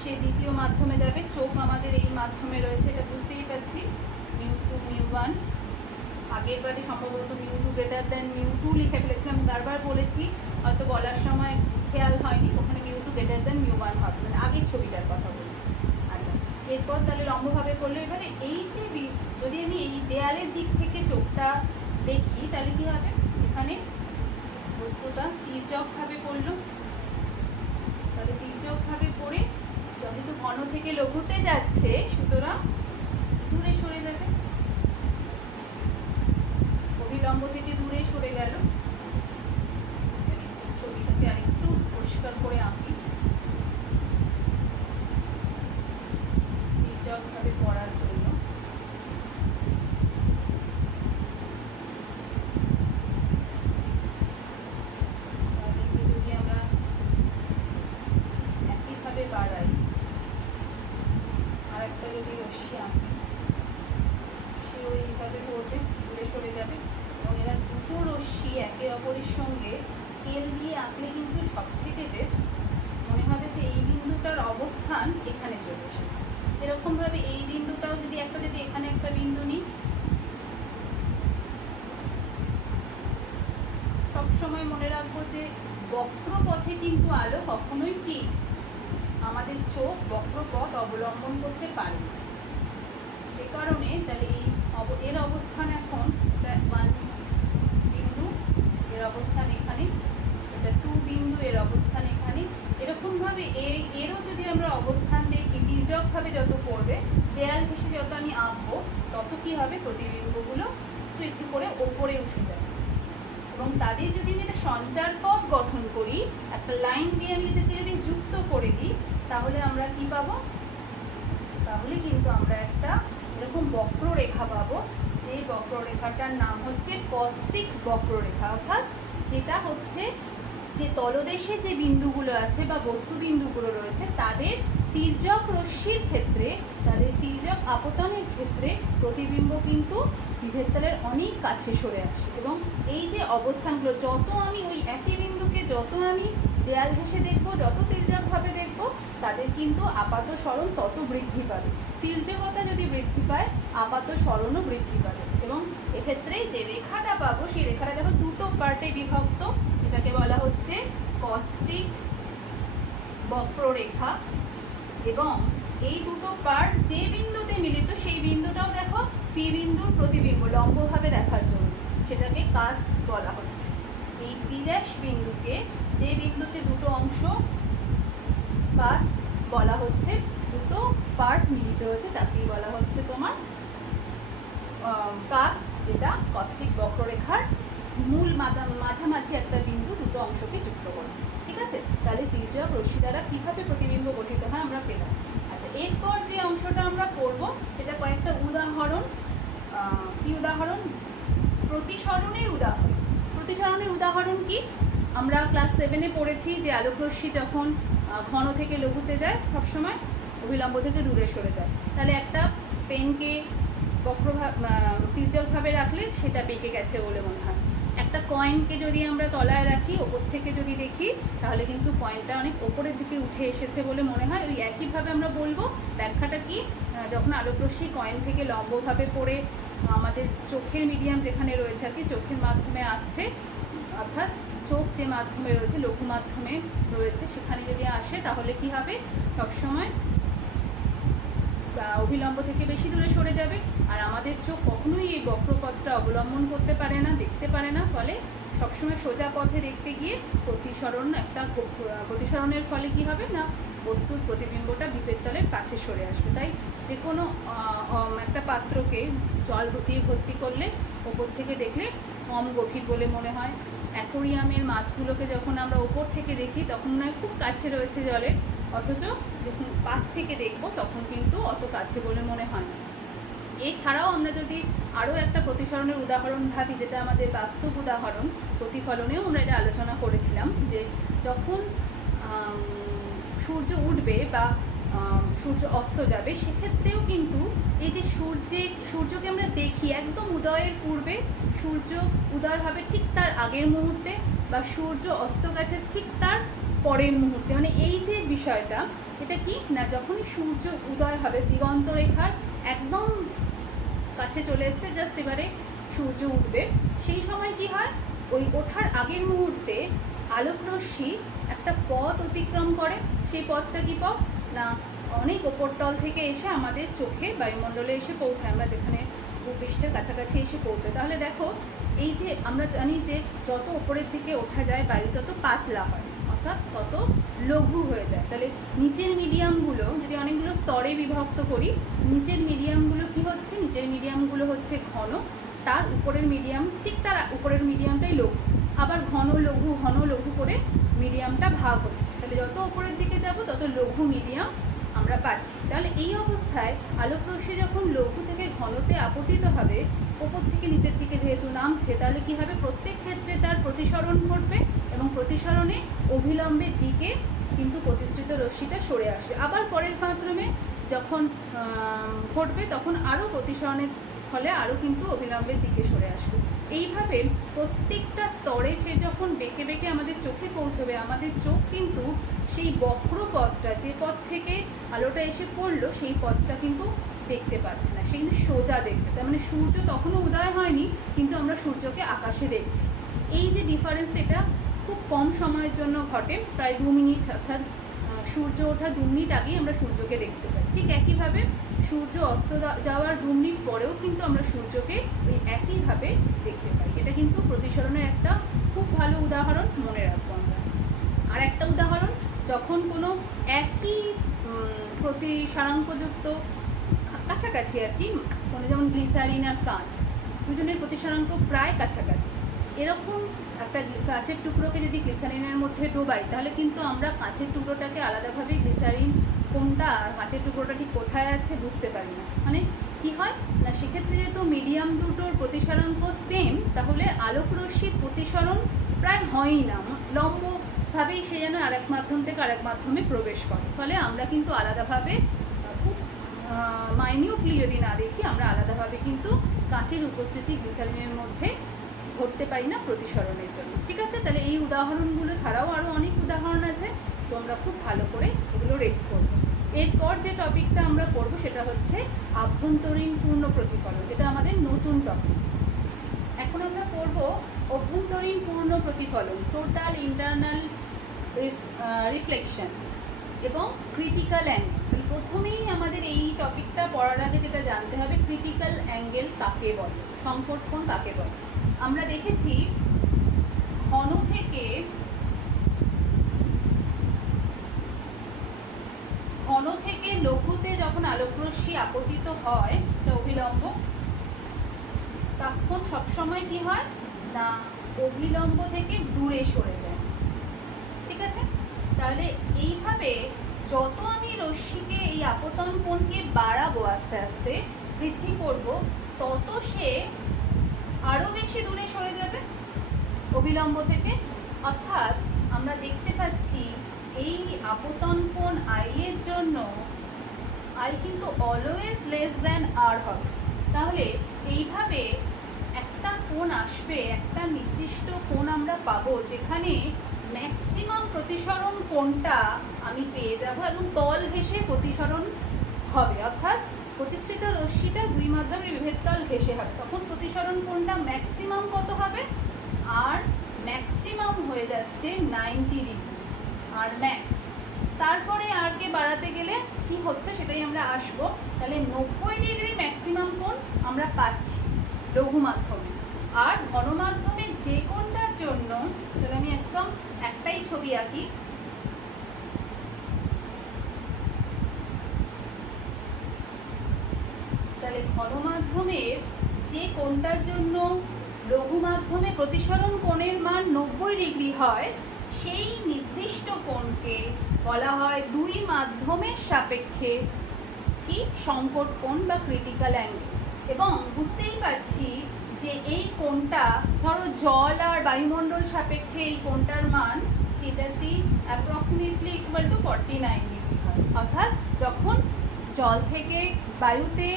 সে দ্বিতীয় মাধ্যমে যাবে। চোখ আমাদের এই মাধ্যমে রয়েছে, এটা বুঝতেই পারছি, μ2 μ1। আগের বারে সম্ভবত μ2 গ্রেটার দেন μ2 লিখে ফেলেছিলাম, বারবার বলেছি, হয়তো বলার সময় খেয়াল হয়নি, ওখানে μ2 গ্রেটার দেন μ1 হবে, মানে আগের ছবিটার কথা বলছি। আচ্ছা, এরপর তাহলে লম্বভাবে পড়লে, এবারে এই যে যদি আমি এই দেয়ালের দিক থেকে চোখটা দেখি, তাহলে কি হবে, এখানে বস্তুটা তির্যকভাবে পড়লো, তাহলে তির্যকভাবে পড়ে যেহেতু ঘন থেকে লঘুতে যাচ্ছে, সুতরাং দূরে সরে যাবে, অভিলম্ব থেকে দূরে সরে গেল। ছবিটাকে আরেকটু পরিষ্কার করে আঁকি, তির্যকভাবে পড়ার জন্য। যদি আমরা একইভাবে বাড়াই, আর একটা যদি রশ্মি আঁকি, সে ওইভাবে পড়বে, দূরে সরে যাবে। এবং এরা দুটো রশ্মি একে অপরের সঙ্গে স্কেল দিয়ে আঁকলে কিন্তু সব থেকে বেস্ট মনে হবে যে এই বিন্দুটার অবস্থান এখানে চলে এসেছে। এরকমভাবে এই বিন্দুটাও যদি এখানে একটা বিন্দু নিই, সবসময় মনে রাখবো যে বক্রপথে কিন্তু আলো কখনোই কি আমাদের চোখ বক্রপথ অবলম্বন করতে পারে না। যে কারণে তাহলে এর অবস্থান এখন 1 বিন্দু, এর অবস্থান এখানে, এটা 2 বিন্দু, এর অবস্থান এখানে। এরকমভাবে এরও যদি আমরা অবস্থান দেখি, তির্যকভাবে যত পড়বে, দেয়াল ঘেঁষে যত আমি আঁকবো, তত কি হবে, প্রতিবিম্বগুলো একটু করে ওপরে উঠে যাবে। এবং তাদের যদি আমি একটা সঞ্চার পথ গঠন করি, একটা লাইন দিয়ে আমি যদি যুক্ত করে দিই, তাহলে আমরা কি পাবো, তাহলে কিন্তু আমরা একটা এরকম বক্ররেখা পাবো, যে বক্ররেখাটার নাম হচ্ছে কস্টিক বক্ররেখা। অর্থাৎ যেটা হচ্ছে যে তলদেশে যে বিন্দুগুলো আছে বা বস্তু বিন্দুগুলো রয়েছে, তাদের তির্যক রশ্মির ক্ষেত্রে, তাদের তির্যক আপতনের ক্ষেত্রে প্রতিবিম্ব কিন্তু বিভেদতলের অনেক কাছে সরে আসে। এবং এই যে অবস্থানগুলো, যত আমি ওই একই বিন্দুকে যত আমি দেয়াল ঘেঁষে দেখবো, যত তির্যকভাবে দেখবো, তাদের কিন্তু আপাত সরণ তত বৃদ্ধি পাবে। তির্যকতা যদি বৃদ্ধি পায়, আপাত সরণও বৃদ্ধি পাবে। এবং এক্ষেত্রে যে রেখাটা পাবো, সেই রেখাটা দেখো দুটো পার্টে বিভক্ত, এটাকে বলা হচ্ছে কস্টিক বক্ররেখা। এবং এই দুটো পার্ট যে বিন্দুতে মিলিত, সেই বিন্দুটাও দেখো পি বিন্দুর প্রতিবিম্ব লম্বভাবে দেখার জন্য, সেটাকে কাস্ট বলা হচ্ছে। এই বি ড্যাশ বিন্দুকে, যে বিন্দুতে দুটো অংশ কাস বলা হচ্ছে, দুটো পার্ট মিলিত হয়েছে, তাকেই বলা হচ্ছে তোমার কাস, যেটা কস্টিক বক্ররেখার মূল মাঝামাঝি একটা বিন্দু দুটো অংশকে যুক্ত করছে। ঠিক আছে, তাহলে তির্যক রশ্মি দ্বারা কিভাবে প্রতিবিম্ব গঠিত হয় আমরা পেলাম। আচ্ছা, এরপর যে অংশটা আমরা করব সেটা কয়েকটা উদাহরণ। কি উদাহরণ? প্রতিসরণের উদাহরণ। প্রতিসরণের উদাহরণ কি? আমরা ক্লাস 7-এ পড়েছি যে আলোকরশ্মি যখন ঘন থেকে লঘুতে যায় সবসময় অভিলম্ব থেকে দূরে সরে যায়। তাহলে একটা পেনকে তির্যকভাবে রাখলে সেটা বেঁকে গেছে বলে মনে হয়। একটা কয়েনকে যদি আমরা তলায় রাখি, ওপর থেকে যদি দেখি, তাহলে কিন্তু কয়েনটা অনেক ওপরের দিকে উঠে এসেছে বলে মনে হয়। ওই একইভাবে আমরা বলবো। ব্যাখ্যাটা কি? যখন আলোকরশ্মি কয়েন থেকে লম্বভাবে পড়ে আমাদের চোখের মিডিয়াম যেখানে রয়েছে আর কি, চোখের মাধ্যমে আসছে, অর্থাৎ চোখ যে মাধ্যমে রয়েছে, লঘু মাধ্যমে রয়েছে, সেখানে যদি আসে তাহলে কি হবে? সবসময় অভিলম্ব থেকে বেশি দূরে সরে যাবে। আর আমাদের চোখ কখনোই এই বক্রপথটা অবলম্বন করতে পারে না, দেখতে পারে না। ফলে সবসময় সোজা পথে দেখতে গিয়ে প্রতিসরণের ফলে কি হবে না, বস্তুর প্রতিবিম্বটা বিপের তলের কাছে সরে আসবে। তাই যে কোনো একটা পাত্রকে জল দিয়ে ভর্তি করলে ওপর থেকে দেখলে কম গভীর বলে মনে হয়। অ্যাকোরিয়ামের মাছগুলোকে যখন আমরা ওপর থেকে দেখি তখন নয় খুব কাছে রয়েছে জলের, অথচ যখন পাশ থেকে দেখবো তখন কিন্তু অত কাছে বলে মনে হয় না। এছাড়াও আমরা যদি আরও একটা প্রতিসরণের উদাহরণ ভাবি, যেটা আমাদের বাস্তব উদাহরণ, প্রতিফলনেও আমরা এটা আলোচনা করেছিলাম, যে যখন সূর্য উঠবে বা সূর্য অস্ত যাবে, সেক্ষেত্রেও কিন্তু এই যে সূর্যকে আমরা দেখি একদম উদয়ের পূর্বে, সূর্য উদয় হবে ঠিক তার আগের মুহূর্তে, বা সূর্য অস্ত গেছে ঠিক তার পরের মুহূর্তে। মানে এই যে বিষয়টা, এটা কি না, যখনই সূর্য উদয় হবে দিগন্ত রেখার একদম কাছে চলে এসছে, জাস্ট এবারে সূর্য উঠবে, সেই সময় কি হয়, ওই ওঠার আগের মুহূর্তে আলোকরশ্মি একটা পথ অতিক্রম করে। সেই পথটা কি পথ না, অনেক ওপরতল থেকে এসে আমাদের চোখে বায়ুমণ্ডলে এসে পৌঁছায়, আমরা যেখানে ভূপৃষ্ঠের কাছাকাছি এসে পৌঁছায়। তাহলে দেখো, এই যে আমরা জানি যে যত ওপরের দিকে ওঠা যায় বায়ু তত পাতলা হয়, অর্থাৎ তত লঘু হয়ে যায়। তাহলে নিচের মিডিয়ামগুলো যদি অনেকগুলো স্তরে বিভক্ত করি, নিচের মিডিয়ামগুলো কি হচ্ছে, নিচের মিডিয়ামগুলো হচ্ছে ঘন, তার উপরের মিডিয়াম ঠিক তার উপরের মিডিয়ামটাই লঘু, আবার ঘন লঘু করে মিডিয়ামটা ভাগ হচ্ছে। তাহলে যত উপরের দিকে যাব তত লঘু মিডিয়াম আমরা পাচ্ছি। তাহলে এই অবস্থায় আলোকরশ্মি যখন লঘু থেকে ঘনতে আপতিত হবে, ওপর থেকে নিচের দিকে যেহেতু নামছে, তাহলে কি হবে, প্রত্যেক ক্ষেত্রে তার প্রতিসরণ ঘটবে এবং প্রতিসরণে অভিলম্বের দিকে কিন্তু প্রতিসৃত রশ্মিটা সরে আসবে। আবার পরের মাধ্যমে যখন ঘটবে তখন আরও প্রতিসরণের ফলে আরও কিন্তু অভিলম্বের দিকে সরে আসবে। এইভাবে প্রত্যেকটা স্তরে সে যখন বেঁকে বেঁকে আমাদের চোখে পৌঁছবে, আমাদের চোখ কিন্তু সেই বক্র পথটা, যে পথ থেকে আলোটা এসে পড়লো, সেই পথটা কিন্তু দেখতে পাচ্ছে না, সে কিন্তু সোজা দেখবে। তার মানে সূর্য তখনও উদয় হয়নি, কিন্তু আমরা সূর্যকে আকাশে দেখছি। এই যে ডিফারেন্স, এটা খুব কম সময়ের জন্য ঘটে, প্রায় 2 মিনিট, অর্থাৎ সূর্য ওঠা 2 মিনিট আগেই আমরা সূর্যকে দেখতে পাই। ঠিক একইভাবে সূর্য অস্ত যাওয়ার 2 মিনিট পরেও কিন্তু আমরা সূর্যকে ওই একইভাবে দেখতে পাই। এটা কিন্তু প্রতিসরণের একটা খুব ভালো উদাহরণ, মনে রাখবো আমরা। আর একটা উদাহরণ, যখন কোনো একই প্রতিসরাঙ্কযুক্ত কাছাকাছি আর কি, কোনো যেমন গ্লিসারিন আর কাঁচ, দুজনের প্রতিসরাঙ্ক প্রায় কাছাকাছি, এরকম একটা কাঁচের টুকরোকে যদি গ্লিসারিনের মধ্যে ডোবাই, তাহলে কিন্তু আমরা কাঁচের টুকরোটাকে আলাদাভাবে গ্লিসারিন কোনটা আর কাঁচের টুকরোটা ঠিক কোথায় আছে বুঝতে পারি না। মানে কি হয় না, সেক্ষেত্রে যেহেতু মিডিয়াম দুটোর প্রতিসরাঙ্ক সেম, তাহলে আলোকরশ্মির প্রতিসরণ প্রায় হয়ই না, লম্বভাবেই সে যেন আরেক মাধ্যম থেকে আরেক মাধ্যমে প্রবেশ করে। ফলে আমরা কিন্তু আলাদাভাবে, খুব মাইনিউটলি যদি না দেখি, আমরা আলাদাভাবে কিন্তু কাঁচের উপস্থিতি গ্লিসারিনের মধ্যে ধরতে পারি না প্রতিসরণের জন্য। ঠিক আছে, তাহলে এই উদাহরণগুলো ছাড়াও আরও অনেক উদাহরণ আছে, তোমরা খুব ভালো করে এগুলো রেড করবে। এরপর যে টপিকটা আমরা পড়বো সেটা হচ্ছে আভ্যন্তরীণ পূর্ণ প্রতিফলন, যেটা আমাদের নতুন টপিক। এখন আমরা পড়বো অভ্যন্তরীণ পূর্ণ প্রতিফলন, টোটাল ইন্টারনাল রিফ্লেকশন এবং ক্রিটিক্যাল অ্যাঙ্গেল। প্রথমেই আমাদের এই টপিকটা পড়ার আগে যেটা জানতে হবে, ক্রিটিক্যাল অ্যাঙ্গেল কাকে বলে, সংকট কোণ কাকে বলে। আমরা দেখেছি ঘন থেকে লঘুতে যখন আলোকরশ্মি আপতিত হয় এটা অভিলম্ব, তখন সবসময় কি হয় না অভিলম্ব থেকে দূরে সরে যায়। ঠিক আছে, তাহলে এইভাবে যত আমি রশ্মিকে এই আপতন কোণকে বাড়াবো, আস্তে আস্তে বৃদ্ধি করব, তত সে আরো বেশি দূরে সরে যাবে অভিলম্ব থেকে। অর্থাৎ আমরা দেখতে পাচ্ছি এই আপতন কোণ আই এর জন্য আই কিন্তু অলওয়েজ লেস দ্যান আর হবে। তাহলে এইভাবে একটা কোণ আসবে, একটা নির্দিষ্ট কোণ আমরা পাবো যেখানে ম্যাক্সিমাম প্রতিসরণ কোণটা আমি পেয়ে যাব এবং তল ঘেঁষে প্রতিসরণ হবে, অর্থাৎ প্রতিসৃত রশ্মিটা দুই মাধ্যমের বিভেদ তল ঘেঁষে হবে। তখন প্রতিসরণ কোণটা ম্যাক্সিমাম কত হবে? আর ম্যাক্সিমাম হয়ে যাচ্ছে 90 ডিগ্রি আর ম্যাক্স। তারপরে আর কে বাড়াতে গেলে কি হচ্ছে সেটাই আমরা আসবো। তাহলে 90 ডিগ্রি ম্যাক্সিমাম কোণ আমরা পাচ্ছি লঘু মাধ্যমে। আর ঘন মাধ্যমে যে কোণটার জন্য, তাহলে আমি একদম একটাই ছবি আঁকি, তাহলে ঘন মাধ্যমের যে কোণটার জন্য লঘু মাধ্যমে প্রতিসরণ কোণের মান 90 ডিগ্রি হয়, সেই নির্দিষ্ট কোণকে বলা হয় দুই মাধ্যমের সাপেক্ষে কি সংকট কোণ বা ক্রিটিক্যাল অ্যাঙ্গেল। এবং বুঝতেই পারছি যে এই কোণটা ধরো জল আর বায়ুমণ্ডল সাপেক্ষে এই কোণটার মান theta C approximately equal to 49 degree হয়। অর্থাৎ যখন জল থেকে বায়ুতে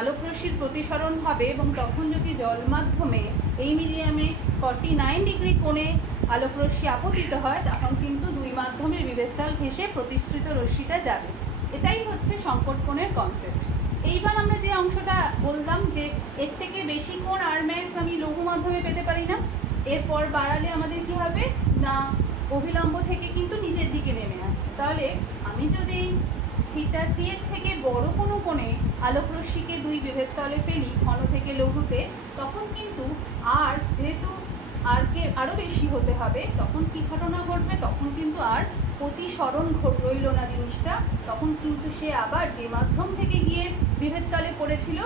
আলোকরশ্মির প্রতিসরণ হবে এবং তখন যদি জল মাধ্যমে এই মিডিয়ামে 49 ডিগ্রি কোণে আলোকরশ্মি আপতিত হয়, তখন কিন্তু দুই মাধ্যমের বিভেদতল ঘেঁষে প্রতিসৃত রশ্মিটা যাবে। এটাই হচ্ছে সংকট কোণের কনসেপ্ট। এইবার আমরা যে অংশটা বললাম যে এর থেকে বেশি কোণ আর ম্যাক্স আমি লঘু মাধ্যমে পেতে পারি না, এরপর বাড়ালে আমাদের কি হবে না অভিলম্ব থেকে কিন্তু নিচের দিকে নেমে আসছে। তাহলে আমি যদি থিটা সি এর থেকে বড় কোনো কোণে আলোকরশ্মিকে দুই বিভেদতলে ফেলি ঘন থেকে লঘুতে, তখন কিন্তু আর যেহেতু আরকে আরও বেশি হতে হবে, তখন কি ঘটনা ঘটবে? তখন কিন্তু আর প্রতিসরণ রইল না জিনিসটা, তখন কিন্তু সে আবার যে মাধ্যম থেকে গিয়ে বিভেদতলে পড়েছিল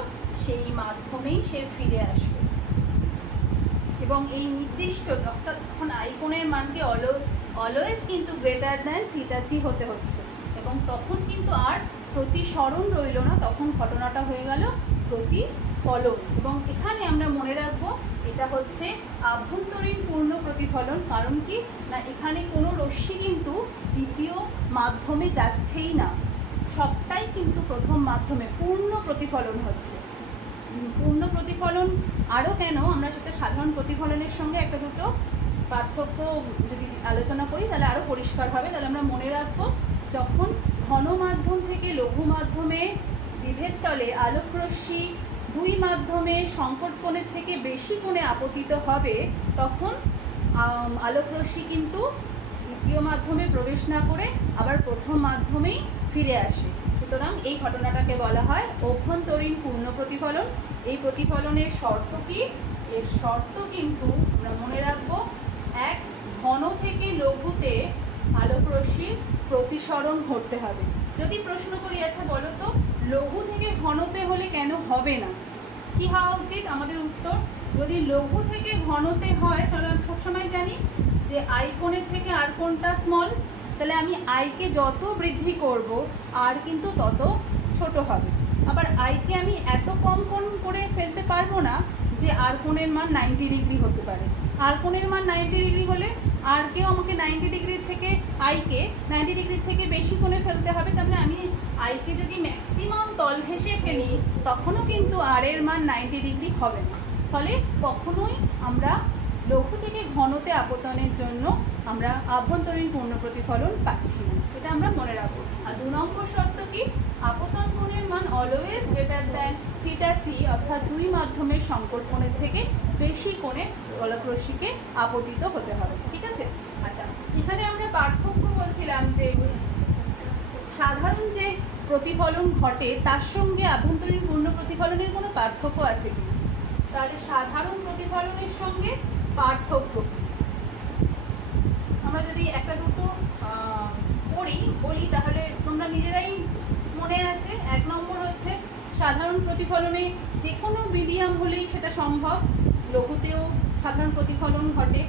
সেই মাধ্যমেই সে ফিরে আসবে। এবং এই নির্দিষ্ট অর্থাৎ তখন আই কোণের মানকে অলওয়েজ কিন্তু গ্রেটার দ্যান থিটা সি হতে হচ্ছে, এবং তখন কিন্তু আর প্রতিসরণ রইল না, তখন ঘটনাটা হয়ে গেল প্রতিফলন। এবং এখানে আমরা মনে রাখবো এটা হচ্ছে আভ্যন্তরীণ পূর্ণ প্রতিফলন। কারণ কি না এখানে কোনো রশ্মি কিন্তু দ্বিতীয় মাধ্যমে যাচ্ছেই না, সবটাই কিন্তু প্রথম মাধ্যমে পূর্ণ প্রতিফলন হচ্ছে। পূর্ণ প্রতিফলন আরও কেন, আমরা সেটা সাধারণ প্রতিফলনের সঙ্গে একটা দুটো পার্থক্য যদি আলোচনা করি তাহলে আরও পরিষ্কার হবে। তাহলে আমরা মনে রাখবো যখন ঘন মাধ্যম থেকে লঘু মাধ্যমে বিভেদতলে আলোকরশ্মি দুই মাধ্যমে সংকট কোণের থেকে বেশি কোণে আপতিত হবে, তখন আলোকরশ্মি কিন্তু দ্বিতীয় মাধ্যমে প্রবেশ না করে আবার প্রথম মাধ্যমেই ফিরে আসে। সুতরাং এই ঘটনাটাকে বলা হয় অভ্যন্তরীণ পূর্ণ প্রতিফলন। এই প্রতিফলনের শর্ত কি? এর শর্ত কিন্তু আমরা মনে রাখবো, এক, ঘন থেকে লঘুতে আলোকরশ্মির প্রতিসরণ ঘটতে হবে। যদি প্রশ্ন করি আচ্ছা বলো তো লঘু থেকে ঘনতে হলে কেন হবে না, কি হওয়া উচিত? আমাদের উত্তর, যদি লঘু থেকে ঘনতে হয় তাহলে আমি সবসময় জানি যে আই কোণের থেকে আর কোণটা স্মল, তাহলে আমি আইকে যত বৃদ্ধি করব আর কিন্তু তত ছোট হবে। আবার আইকে আমি এত কম কোণ করে ফেলতে পারবো না যে আর কোণের মান 90 ডিগ্রি হতে পারে। আর কোণের মান 90 ডিগ্রি হলে আর কেউ আমাকে 90 ডিগ্রির থেকে আইকে 90 ডিগ্রির থেকে বেশি কোণে ফেলতে হবে। তাহলে আমি আইকে যদি ম্যাক্সিমাম তল ঘেঁষে ফেলি তখনও কিন্তু আর এর মান 90 ডিগ্রি হবে না। ফলে কখনোই আমরা লঘু থেকে ঘনতে আপতনের জন্য আমরা আভ্যন্তরীণ পূর্ণ প্রতিফলন পাচ্ছি না, এটা আমরা মনে রাখবো। আর 2 নম্বর শর্ত কি? আপতন কোণের মান always greater than theta C, অর্থাৎ দুই মাধ্যমের সংকট কোণের থেকে বেশি কোণে আলোকরশ্মিকে আপতিত হতে হবে। ঠিক আছে, আচ্ছা এখানে আমরা পার্থক্য বলছিলাম যে সাধারণ যে প্রতিফলন ঘটে তার সঙ্গে আভ্যন্তরীণ পূর্ণ প্রতিফলনের কোনো পার্থক্য আছে কি? তাহলে সাধারণ প্রতিফলনের সঙ্গে পার্থক্য, একটা দুটো বলি, তাহলে তোমরা নিজেরাই মনে আছে। 1 নম্বর হচ্ছে সাধারণ প্রতিফলনে যে কোনো মিডিয়াম হলেই সেটা সম্ভব। লঘুতেও সাধারণ প্রতিফলন ঘটে,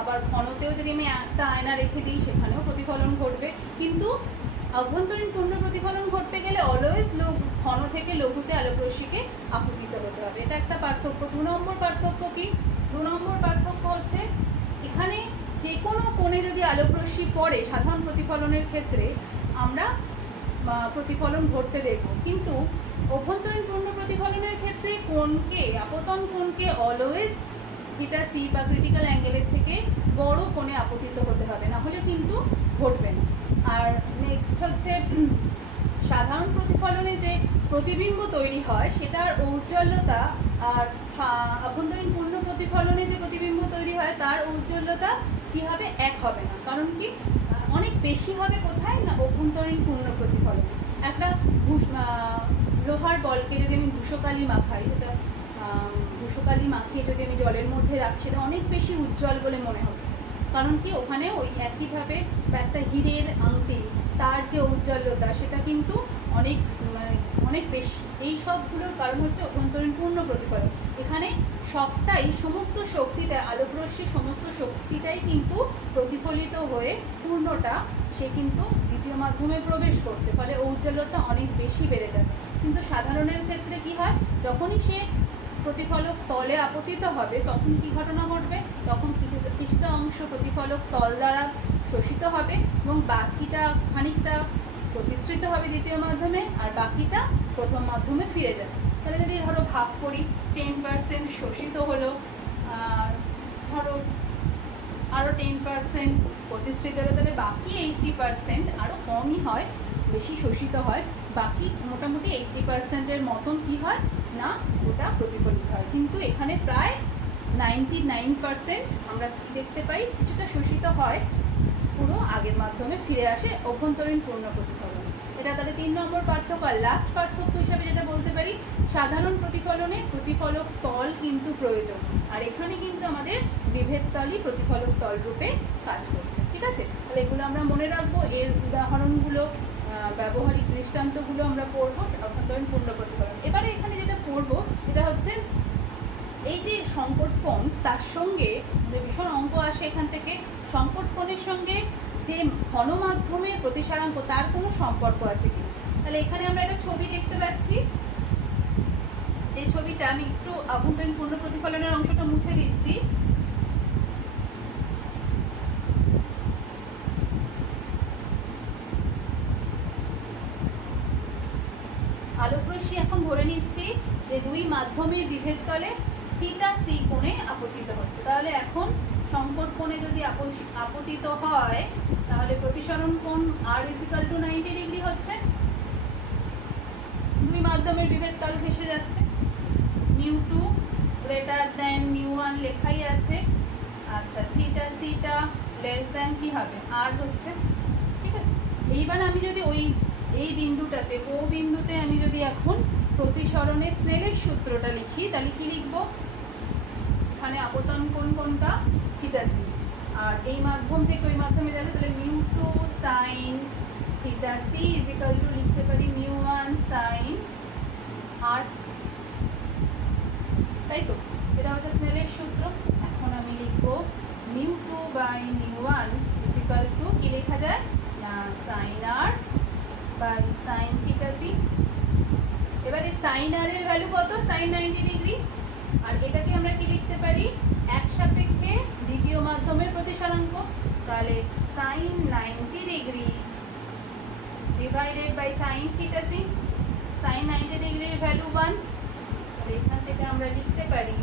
আবার ঘনতেও যদি আমি একটা আয়না রেখে দিই সেখানেও প্রতিফলন ঘটবে, কিন্তু অভ্যন্তরীণ পূর্ণ প্রতিফলন ঘটতে গেলে অলওয়েজ ঘন থেকে লঘুতে আলোকরশ্মিকে আপতিত হতে হবে। এটা একটা পার্থক্য। 2 নম্বর পার্থক্য কি? 2 নম্বর পার্থক্য হচ্ছে এখানে যে কোনো কোণে যদি আলোকরশ্মি পড়ে সাধারণ প্রতিফলনের ক্ষেত্রে আমরা প্রতিফলন ঘটতে দেখব, কিন্তু অভ্যন্তরীণ পূর্ণ প্রতিফলনের ক্ষেত্রে কোণকে, আপতন কোণকে অলওয়েজ থিটা সি বা ক্রিটিক্যাল অ্যাঙ্গেলের থেকে বড় কোণে আপতিত হতে হবে, না হলে কিন্তু ঘটবে না। আর নেক্সট হচ্ছে সাধারণ প্রতিফলনে যে প্রতিবিম্ব তৈরি হয় সেটার ঔজ্জ্বল্যতা আর অভ্যন্তরীণ পূর্ণ প্রতিফলনে যে প্রতিবিম্ব তৈরি হয় তার ঔজ্জ্বল্যতা কি হবে? এক হবে না। কারণ কি? অনেক বেশি হবে কোথায় না অভ্যন্তরীণ পূর্ণ প্রতিফলনে। একটা লোহার বলকে যদি আমি ধূসকালি মাখাই, সেটা ধূসকালি মাখিয়ে যদি আমি জলের মধ্যে রাখি, সেটা অনেক বেশি উজ্জ্বল বলে মনে হচ্ছে। কারণ কি? ওখানে ওই একইভাবে একটা হীরের আংটি, তার যে ঔজ্জ্বল্যতা সেটা কিন্তু অনেক বেশি। এই সবগুলোর কারণ হচ্ছে অভ্যন্তরীণ পূর্ণ প্রতিফলন। এখানে সবটাই, সমস্ত শক্তিটা, আলোকরশ্মির সমস্ত শক্তিটাই কিন্তু প্রতিফলিত হয়ে পূর্ণটা সে কিন্তু দ্বিতীয় মাধ্যমে প্রবেশ করছে, ফলে ঔজ্জ্বল্যতা অনেক বেশি বেড়ে যাবে। কিন্তু সাধারণের ক্ষেত্রে কি হয়? যখনই সে প্রতিফলক তলে আপতিত হবে তখন কি ঘটনা ঘটবে? তখন কিছুটা অংশ প্রতিফলক তল দ্বারা শোষিত হবে এবং বাকিটা খানিকটা প্রতিসৃত হবে দ্বিতীয় মাধ্যমে, আর বাকিটা প্রথম মাধ্যমে ফিরে যাবে। তাহলে যদি ধরো ভাগ করি, 10% শোষিত হলো, ধরো আরও 10% প্রতিসৃত হলো, তাহলে বাকি 80% আরও কমই হয়, বেশি শোষিত হয়। বাকি মোটামুটি 80%-এর মতন কি হয় না ওটা প্রতিফলিত হয়। কিন্তু এখানে প্রায় 99% আমরা কি দেখতে পাই? কিছুটা শোষিত হয়, পুরো আগের মাধ্যমে ফিরে আসে অভ্যন্তরীণ পূর্ণ প্রতিফলন। এটা তাহলে 3 নম্বর পার্থক্য। আর লাস্ট পার্থক্য হিসাবে যেটা বলতে পারি, সাধারণ প্রতিফলনে প্রতিফলক তল কিন্তু প্রয়োজন, আর এখানে কিন্তু আমাদের বিভেদ তলই প্রতিফলক তল রূপে কাজ করছে। ঠিক আছে? তাহলে এগুলো আমরা মনে রাখবো। এর উদাহরণগুলো, ব্যবহারিক দৃষ্টান্তগুলো আমরা পড়বো অভ্যন্তরীণ পূর্ণ প্রতিফলন। এবারে এখানে যেটা পড়বো এটা হচ্ছে এই যে সংকট কোণ, তার সঙ্গে যে ভীষণ অঙ্ক আসে এখান থেকে, সংকট কোণের সঙ্গে যে ঘন মাধ্যমের প্রতিসারাঙ্ক তার কোনো সম্পর্ক আছে কি? তাহলে এখানে আমরা একটা ছবি দেখতে পাচ্ছি, যে ছবিটা আমি একটু অভ্যন্তরীণ পূর্ণ প্রতিফলনের অংশটা মুছে দিচ্ছি। আলোকরশ্মি এখন ধরে নিচ্ছি যে দুই মাধ্যমের বিভেদ তলে থিটা সি কোণে আপতিত হচ্ছে। তাহলে এখন সংকট কোণে যদি আপতিত হয় তাহলে প্রতিসরণ কোণ r = 90 ডিগ্রি হচ্ছে। দুই মাধ্যমের বিভেদ তল ভেসে যাচ্ছে, μ2 > μ1 লেখাই আছে। আচ্ছা, থিটা সিটা লেস দ্যান কি হবে? r হচ্ছে। ঠিক আছে? এইবার আমি যদি এই বিন্দুটাতে, ও বিন্দুতে আমি যদি এখন প্রতিসরণের স্নেলের সূত্রটা লিখি, তাহলে কি লিখবো? এখানে আপতন কোণ কোনটা? Theta C. আর এই মাধ্যম থেকে ওই মাধ্যমে যাবে, তাহলে μ2 sin থিটা সি = লিখতে পারি μ1 sin r। তাই তো? এটা হচ্ছে স্নেলের সূত্র। এখন আমি লিখবো μ2 / μ1 = কি লেখা যায় না sin r / sin theta C. এবারে sin r এর ভ্যালু কত? sin 90 degree. আর এটাকে আমরা কি লিখতে পারি? এক সাপেক্ষে দ্বিতীয় মাধ্যমের প্রতিসারাঙ্ক। তাহলে sin 90 degree / sin theta C. sin 90 ডিগ্রির ভ্যালু 1। তাহলে এখান থেকে আমরা লিখতে পারি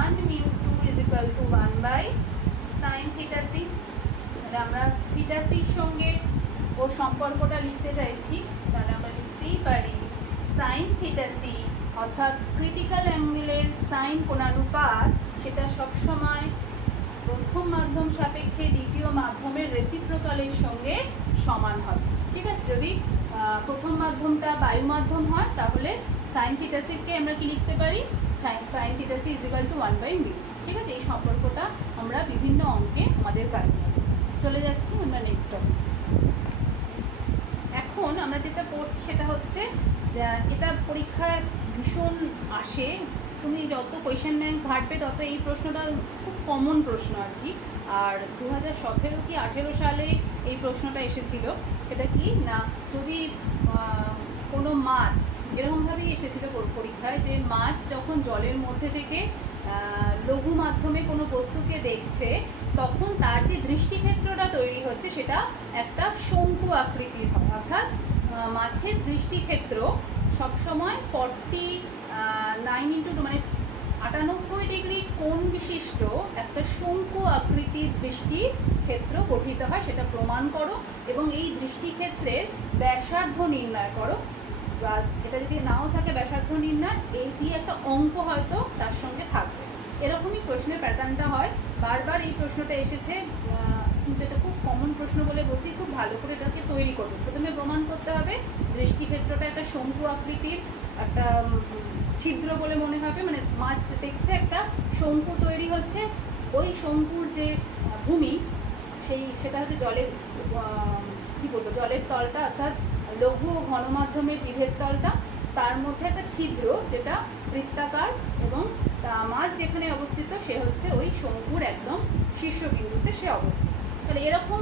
1 μ2 = 1/sin থিটা সি। তাহলে আমরা থিটা সির সঙ্গে ওর সম্পর্কটা লিখতে চাইছি, তাহলে আমরা লিখতেই পারি sin থিটা সি, অর্থাৎ ক্রিটিক্যাল অ্যাঙ্গেলের সাইন কোণানুপাত সেটা সবসময় প্রথম মাধ্যম সাপেক্ষে দ্বিতীয় মাধ্যমের রেসিপ্রোকালের সঙ্গে সমান হবে। ঠিক আছে? যদি প্রথম মাধ্যমটা বায়ু মাধ্যম হয় তাহলে সাইন থিটা সিকে আমরা কি লিখতে পারি? Sine theta C = 1/μ। ঠিক আছে? এই সম্পর্কটা আমরা বিভিন্ন অঙ্কে আমাদের কাজে চলে যাচ্ছি আমরা নেক্সট টপিক। এখন আমরা যেটা পড়ছি সেটা হচ্ছে এটা পরীক্ষায় ভীষণ আসে, তুমি যত কোয়েশ্চেন ব্যাংক ঘাটবে তত এই প্রশ্নটা খুব কমন প্রশ্ন আর কি। আর 2017 কি 18 সালে এই প্রশ্নটা এসেছিল। এটা কি না, যদি কোনো মাছ, এরকমভাবেই এসেছিল পরীক্ষায়, যে মাছ যখন জলের মধ্যে থেকে লঘু মাধ্যমে কোনো বস্তুকে দেখছে তখন তার যে দৃষ্টিক্ষেত্রটা তৈরি হচ্ছে সেটা একটা শঙ্কু আকৃতির হয়। অর্থাৎ মাছের দৃষ্টিক্ষেত্র সবসময় 49x2 মানে 98 ডিগ্রি কোণ বিশিষ্ট একটা শঙ্কু আকৃতির দৃষ্টিক্ষেত্র গঠিত হয়, সেটা প্রমাণ করো। এবং এই দৃষ্টিক্ষেত্রের ব্যাসার্ধ নির্ণয় করো, বা এটা যদি নাও থাকে ব্যাসার্ধ নির্ণয়, এই দিয়ে একটা অঙ্ক হয়তো তার সঙ্গে থাকবে। এরকমই প্রশ্নের প্যাটার্নটা হয়, বারবার এই প্রশ্নটা এসেছে, কিন্তু এটা খুব কমন প্রশ্ন বলে বলছি, খুব ভালো করে এটাকে তৈরি করবে। প্রথমে প্রমাণ করতে হবে দৃষ্টিক্ষেত্রটা একটা শঙ্কু আকৃতির, একটা ছিদ্র বলে মনে হবে, মানে মাছ দেখছে একটা শঙ্কু তৈরি হচ্ছে, ওই শঙ্কুর যে ভূমি সেটা হচ্ছে জলের কী বলবো জলের তলটা, অর্থাৎ লঘু ও ঘন মাধ্যমের বিভেদ তলটা, তার মধ্যে একটা ছিদ্র যেটা বৃত্তাকার, এবং মাছ যেখানে অবস্থিত সে হচ্ছে ওই শঙ্কুর একদম শীর্ষবিন্দুতে সে অবস্থিত। তাহলে এরকম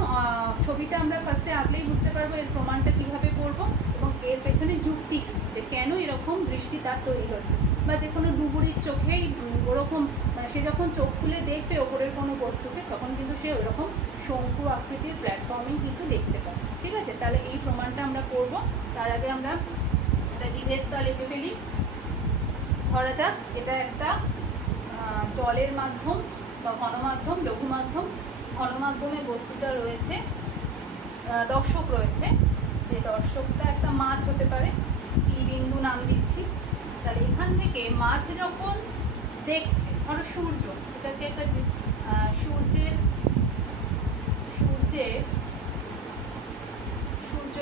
ছবিটা আমরা ফার্স্টে আঁকলেই বুঝতে পারবো এর প্রমাণটা কীভাবে করব এবং এর পেছনে যুক্তি কী, যে কেন এরকম দৃষ্টি তার তৈরি হচ্ছে। বা যে কোনো ডুবুরির চোখেই ওরকম, মানে সে যখন চোখ খুলে দেখবে ওপরের কোনো বস্তুকে, তখন কিন্তু সে ওইরকম শঙ্কু আকৃতির প্ল্যাটফর্মেই কিন্তু দেখতে পাবে। ঠিক আছে, তাহলে এই প্রমাণটা আমরা করব। তার আগে আমরা একটা বিভেদ তল এঁকে ফেলি। ধরা যাক এটা একটা জলের মাধ্যম বা ঘনমাধ্যম, লঘু মাধ্যম। ঘনমাধ্যমে বস্তুটা রয়েছে, দর্শক রয়েছে, যে দর্শকটা একটা মাছ হতে পারে, পি বিন্দু নাম দিচ্ছি। তাহলে এখান থেকে মাছ যখন দেখছে, ধরো সূর্য, এটাকে একটা সূর্য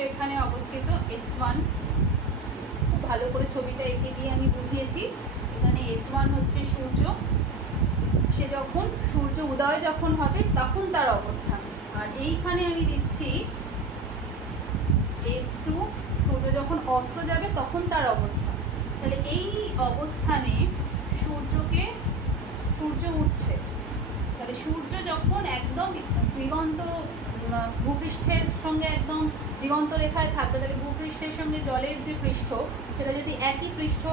এখানে অবস্থিত S1, খুব ভালো করে ছবিটা এঁকে দিয়ে আমি বুঝিয়েছি। এখানে S1 হচ্ছে সূর্য, সে যখন সূর্য উদয় যখন হবে তখন তার অবস্থান। আর এইখানে আমি দিচ্ছি S2, সূর্য যখন অস্ত যাবে তখন তার অবস্থান। তাহলে এই অবস্থানে সূর্য উঠছে, তাহলে সূর্য যখন একদম দিগন্ত ভূপৃষ্ঠের সঙ্গে একদম দিগন্ত রেখায় থাকবে, তাহলে ভূপৃষ্ঠের সঙ্গে জলের যে পৃষ্ঠ সেটা যদি একই পৃষ্ঠ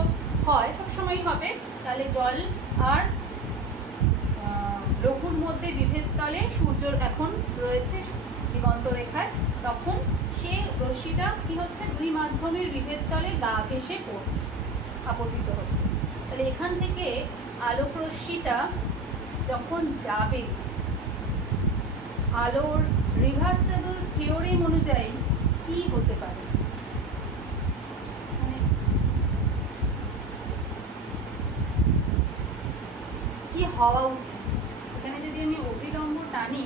হয়, সবসময় হবে, তাহলে জল আর লঘুর মধ্যে বিভেদ তলে সূর্য এখন রয়েছে দিগন্ত রেখায়, তখন সে রশ্মিটা কি হচ্ছে, দুই মাধ্যমের বিভেদ তলে গা ঘেঁষে পড়ছে, আপতিত হচ্ছে। তাহলে এখান থেকে আলোক রশ্মিটা যখন যাবে, আলোর রিভার্সেবল থিওরেম অনুযায়ী কি হতে পারে, কি হওয়া উচিত। এখানে যদি আমি অভিলম্ব টানি,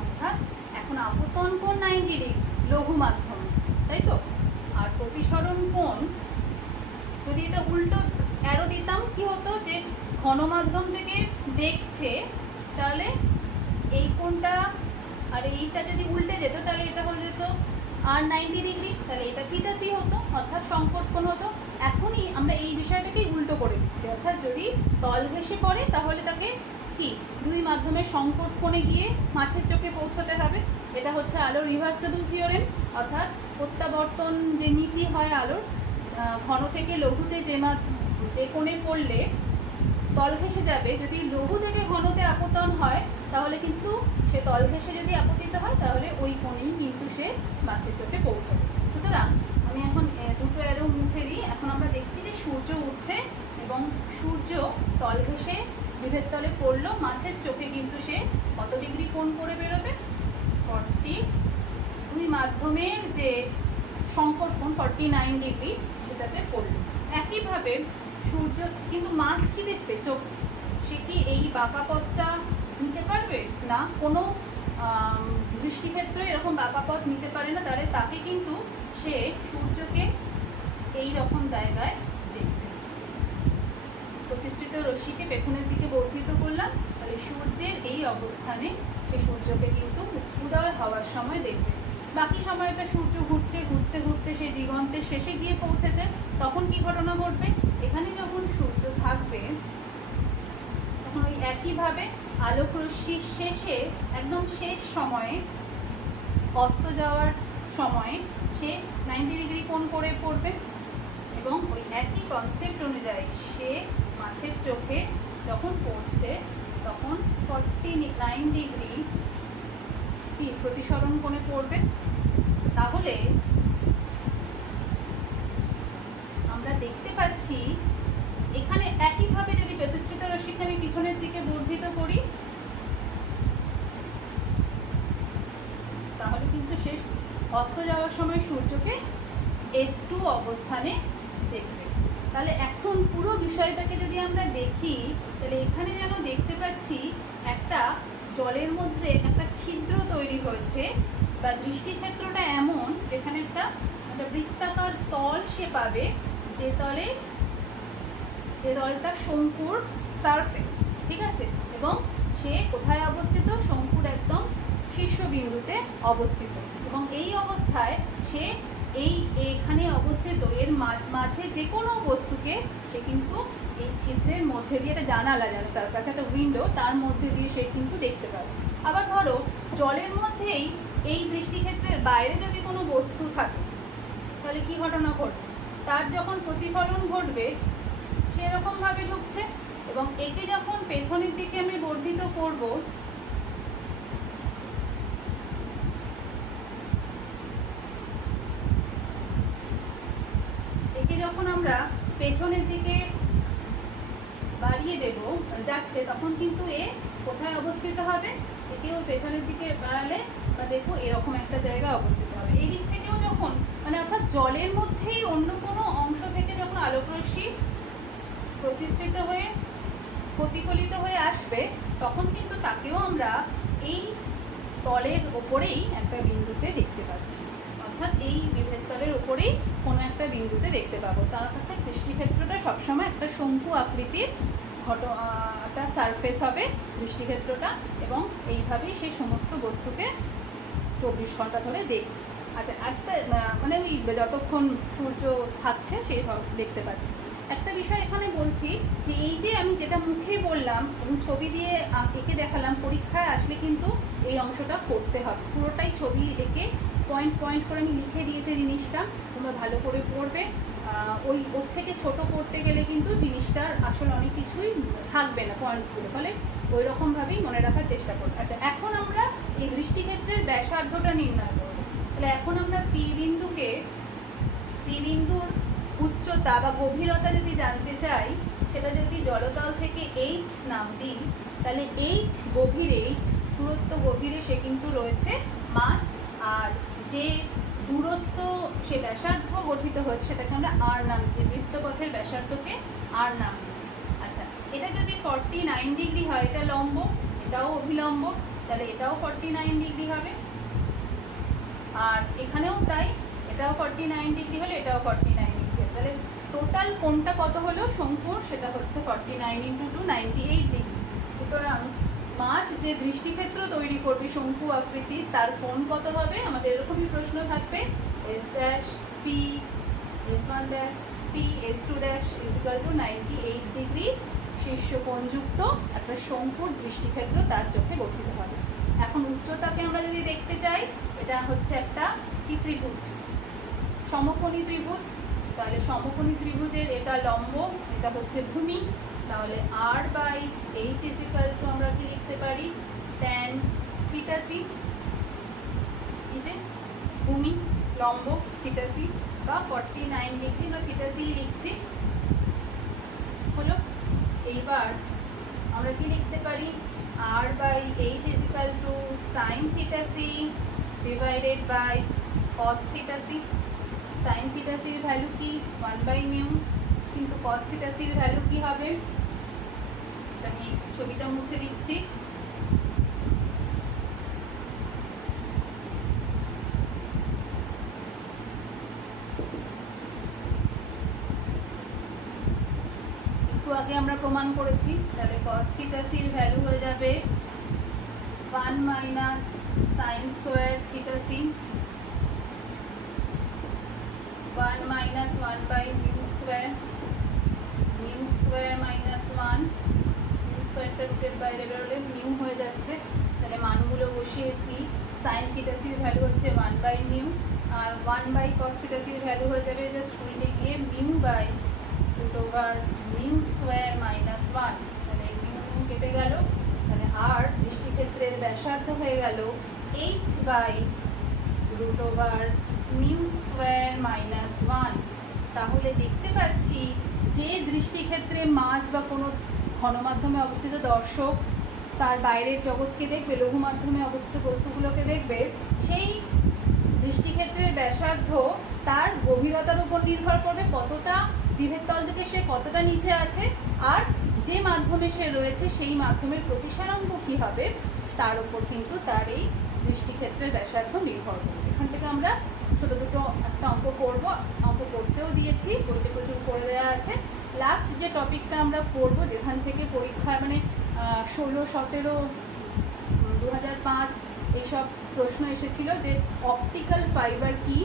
অর্থাৎ এখন আপতন কোণ 90 ডিগ্রি লঘু মাধ্যম, তাই তো, আর প্রতিসরণ কোণ যদি এটা উল্টো অ্যারো দিতাম কি হতো, যে ঘন মাধ্যম থেকে দেখছে, তাহলে এই কোণটা আর এইটা যদি উল্টে যেত তাহলে এটা হয়ে যেত আর 90 ডিগ্রি, তাহলে এটা থিটা সি হতো, অর্থাৎ সংকট কোণ হতো। এখনই আমরা এই বিষয়টাকেই উল্টো করে দিচ্ছি, অর্থাৎ যদি তল ঘেঁষে পড়ে তাহলে তাকে কি দুই মাধ্যমের সংকট কোণে গিয়ে মাছের চোখে পৌঁছতে হবে। এটা হচ্ছে আলোর রিভার্সেবল থিওরেম, অর্থাৎ প্রত্যাবর্তন যে নীতি হয় আলোর, ঘন থেকে লঘুতে যে কোণে পড়লে তল ঘেঁষে যাবে, যদি লঘু থেকে ঘনতে আপতন হয় তাহলে কিন্তু সে তল ঘেঁষে যদি আপতিত হয় তাহলে ওই কোণেই কিন্তু সে মাছের চোখে পৌঁছাবে। সুতরাং আমি এখন দুটো অ্যারো মুছে দিই। এখন আমরা দেখছি যে সূর্য উঠছে এবং সূর্য তল ঘেঁষে বিভেদ তলে পড়লো, মাছের চোখে কিন্তু সে কত ডিগ্রি কোণ করে বেরোবে, 40, দুই মাধ্যমের যে সংকট কোণ 49 ডিগ্রি সেটাতে পড়লো। একইভাবে সূর্য কিন্তু মাছ কি দেখবে, চোখ, সে কি এই বাঁকা পথটা নিতে পারবে না, কোনো দৃষ্টিক্ষেত্রে এরকম বাঁকা পথ নিতে পারে না, তাহলে তাকে কিন্তু সে সূর্যকে এই রকম জায়গায় দেখবে। তো প্রতিষ্ঠিত রশ্মিকে পেছনের দিকে বর্ধিত করলাম, তাহলে সূর্যের এই অবস্থানে সেই সূর্যকে কিন্তু উদয় হওয়ার সময় দেখবে। বাকি সময়টা সূর্য ঘুরছে, ঘুরতে ঘুরতে সেই দিগন্তের শেষে গিয়ে পৌঁছেছে, তখন কি ঘটনা ঘটবে? এখানে যখন সূর্য থাকবে তখন ওই একইভাবে আলোক রশ্মির শেষে একদম শেষ সময়ে অস্ত যাওয়ার সময়ে সে 90 ডিগ্রি কোণ করে পড়বে, এবং ওই একই কনসেপ্ট অনুযায়ী সে মাছের চোখে যখন পড়ছে তখন 49 ডিগ্রি প্রতিসরণ কোণে পড়বে। তাহলে আমরা দেখতে পাচ্ছি এখানে একইভাবে যদি প্রতিষ্ঠিত রশ্মিকে আমি পিছনের দিকে বর্ধিত করি, তাহলে কিন্তু সে অস্ত যাওয়ার সময় সূর্যকে S2 অবস্থানে দেখবে। তাহলে এখন পুরো বিষয়টাকে যদি আমরা দেখি, তাহলে এখানে যেন দেখতে পাচ্ছি একটা জলের মধ্যে একটা ছিদ্র তৈরি হয়েছে, বা দৃষ্টিক্ষেত্রটা এমন যেখানে একটা বৃত্তাকার তল সে পাবে, যে তলটা শঙ্কুর সারফেস, ঠিক আছে, এবং সে কোথায় অবস্থিত? শঙ্কুর একদম শীর্ষবিন্দুতে অবস্থিত, এবং এই অবস্থায় সে এখানে অবস্থিত এর মাঝে যে কোনো বস্তুকে সে কিন্তু এই ছিদ্রের মধ্যে দিয়ে, একটা জানালা যেন তার কাছে একটা উইন্ডো, তার মধ্যে দিয়ে সে কিন্তু দেখতে পাবে। আবার ধরো জলের মধ্যেই এই দৃষ্টিক্ষেত্রের বাইরে যদি কোনো বস্তু থাকে, তাহলে কি ঘটনা ঘটবে? তার যখন প্রতিফলন ঘটবে সেরকমভাবে ঢুকছে, এবং একে যখন পেছনের দিকে আমি বর্ধিত করব, একে যখন আমরা পেছনের দিকে বাড়িয়ে দেব যাচ্ছে, তখন কিন্তু এ কোথায় অবস্থিত হবে? একেও পেছনের দিকে বাড়ালে আমরা দেখবো এরকম একটা জায়গায় অবস্থিত হবে। এই দিক থেকেও যখন অর্থাৎ জলের মধ্যেই অন্য কোনো অংশ থেকে যখন আলোকরশ্মি প্রতিষ্ঠিত হয়ে প্রতিফলিত হয়ে আসবে, তখন কিন্তু তাকেও আমরা এই তলের ওপরেই একটা বিন্দুতে দেখতে পাচ্ছি, অর্থাৎ এই বিভেদ তলের ওপরেই কোনো একটা বিন্দুতে দেখতে পাবো। তার কাছে দৃষ্টিক্ষেত্রটা সবসময় একটা শঙ্কু আকৃতির একটা সারফেস হবে দৃষ্টিক্ষেত্রটা, এবং এইভাবেই সেই সমস্ত বস্তুকে 24 ঘন্টা ধরে দেখবে। আচ্ছা, একটা ওই যতক্ষণ সূর্য থাকছে সেই দেখতে পাচ্ছি। একটা বিষয় এখানে বলছি যে এই যে আমি যেটা মুখে বললাম এবং ছবি দিয়ে এঁকে দেখালাম, পরীক্ষায় আসলে কিন্তু এই অংশটা করতে হবে, পুরোটাই ছবি এঁকে পয়েন্ট পয়েন্ট করে আমি লিখে দিয়েছি জিনিসটা, তোমরা ভালো করে পড়বে। ওর থেকে ছোট করতে গেলে কিন্তু জিনিসটার আসলে অনেক কিছুই থাকবে না পয়েন্টসগুলো, ফলে ওই রকমভাবেই মনে রাখার চেষ্টা করবো। আচ্ছা, এখন আমরা এই দৃষ্টিক্ষেত্রের ব্যাসার্ধটা নির্ণয় করবো। তাহলে এখন আমরা পি বিন্দুর উচ্চতা বা গভীরতা যদি জানতে চাই, সেটা যদি জলতল থেকে H নাম দিই, তাহলে H গভীর, H দূরত্ব গভীরে সে কিন্তু রয়েছে মাছ, আর যে দূরত্ব সে ব্যাসার্ধ গঠিত হয়েছে সেটাকে আমরা আর নাম দিচ্ছি, বৃত্তপথের ব্যাসার্ধকে আর নাম দিচ্ছি। আচ্ছা, এটা যদি 49 ডিগ্রি হয়, এটা লম্ব, এটাও অভিলম্ব, তাহলে এটাও 49 ডিগ্রি হবে, আর এখানেও তাই, এটাও 49 ডিগ্রি হলে এটাও 49 ডিগ্রি, তাহলে টোটাল কোণটা কত হলো শঙ্কুর? সেটা হচ্ছে 49 × 2 98 ডিগ্রি। সুতরাং মাছ যে দৃষ্টিক্ষেত্র তৈরি করবে শঙ্কু আকৃতির, তার কোণ কত হবে? আমাদের এরকমই প্রশ্ন থাকবে, S' P S1' P S2' = 98 degree শীর্ষ কোণযুক্ত একটা শঙ্কুর দৃষ্টিক্ষেত্র তার চোখে গঠিত হবে। এখন উচ্চতাকে আমরা যদি দেখতে চাই, এটা হচ্ছে একটা কি ত্রিভুজ? সমকোণী ত্রিভুজ। তাহলে সমকোণী ত্রিভুজের এটা লম্ব, এটা হচ্ছে ভূমি, তাহলে R/H = আমরা কি লিখতে পারি? tan θc, এই যে ভূমি লম্ব θc বা 49 ডিগ্রি, আমরা θc লিখছি হলো। এইবার আমরা কি লিখতে পারি? R/H = sin θc / cos θc। sin θc এর ভ্যালু কি? 1/μ, কিন্তু cos θc এর ভ্যালু কি হবে? আমি ছবিটা মুছে দিচ্ছি। একটু আগে আগে আমরা প্রমাণ করেছি। তাহলে cos থিটা c এর ভ্যালু হয়ে যাবে 1 minus sine square theta c, 1 minus 1 by mu square minus 1, মিউ স্কোয়ারটা রুটের বাইরে বেরোলে মিউ হয়ে যাচ্ছে। তাহলে মানগুলো বসিয়ে দিই, সাইন থিটা c এর ভ্যালু হচ্ছে 1 বাই মিউ, আর 1 বাই cos থিটা c এর ভ্যালু হয়ে যাবে জাস্ট উল্টে গিয়ে mu by root over mu square minus 1। তাহলে মিউ কেটে গেল, তাহলে আর দৃষ্টিক্ষেত্রের ব্যাসার্ধ হয়ে গেল h by root over mu square minus 1। তাহলে দেখতে পাচ্ছি যে দৃষ্টিক্ষেত্রে মাছ বা কোনো ঘনমাধ্যমে অবস্থিত দর্শক তার বাইরের জগৎকে দেখবে, লঘু মাধ্যমে অবস্থিত বস্তুগুলোকে দেখবে, সেই দৃষ্টিক্ষেত্রের ব্যাসার্ধ তার গভীরতার উপর নির্ভর করবে, কতটা বিভেদ তল থেকে সে কতটা নিচে আছে, আর যে মাধ্যমে সে রয়েছে সেই মাধ্যমের প্রতিসারাঙ্ক কী হবে তার উপর কিন্তু তার এই দৃষ্টিক্ষেত্রের ব্যাসার্ধ নির্ভর করবে। এখান থেকে আমরা ছোটো দুটো একটা অঙ্ক করব, অঙ্ক করতেও দিয়েছি, বইতে প্রচুর করে দেওয়া আছে। লাস্ট যে টপিকটা আমরা পড়বো, যেখান থেকে পরীক্ষায় মানে 16, 17, 2005 এইসব প্রশ্ন এসেছিল যে অপটিক্যাল ফাইবার কি,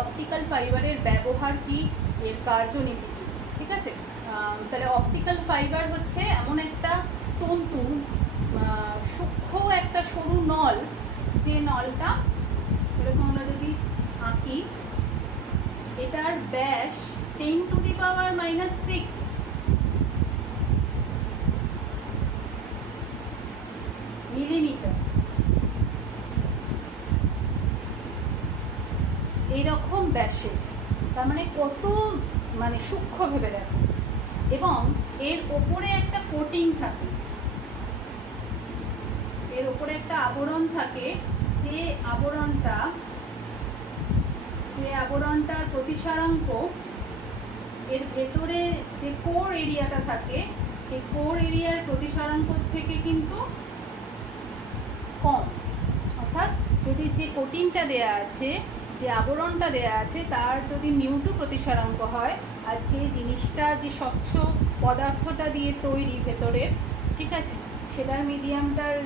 অপটিক্যাল ফাইবারের ব্যবহার কি, এর কার্যনীতি কী। ঠিক আছে, তাহলে অপটিক্যাল ফাইবার হচ্ছে এমন একটা তন্তু, সূক্ষ্ম একটা সরু নল, যে নলটা এরকম আমরা যদি আঁকি, এটার ব্যাস 10⁻⁻6 মিলিমিটার, এইরকম ব্যাসে। তার মানে কত মানে সূক্ষ্ম ভেবে দেখো। এবং এর ওপরে একটা কোটিং থাকে, এর ওপরে একটা আবরণ থাকে, যে আবরণটার প্রতিসারাঙ্ক এর ভেতরে যে কোর এরিয়াটা থাকে, সেই কোর এরিয়ার প্রতিসারাঙ্ক থেকে কিন্তু কম। অর্থাৎ যদি যে কোটিংটা দেয়া আছে, যে আবরণটা দেয়া আছে, তার যদি μ2 প্রতিসারাঙ্ক হয়, আর যে জিনিসটা, যে স্বচ্ছ পদার্থটা দিয়ে তৈরি ভেতরে, ঠিক আছে, সেটার মিডিয়ামটার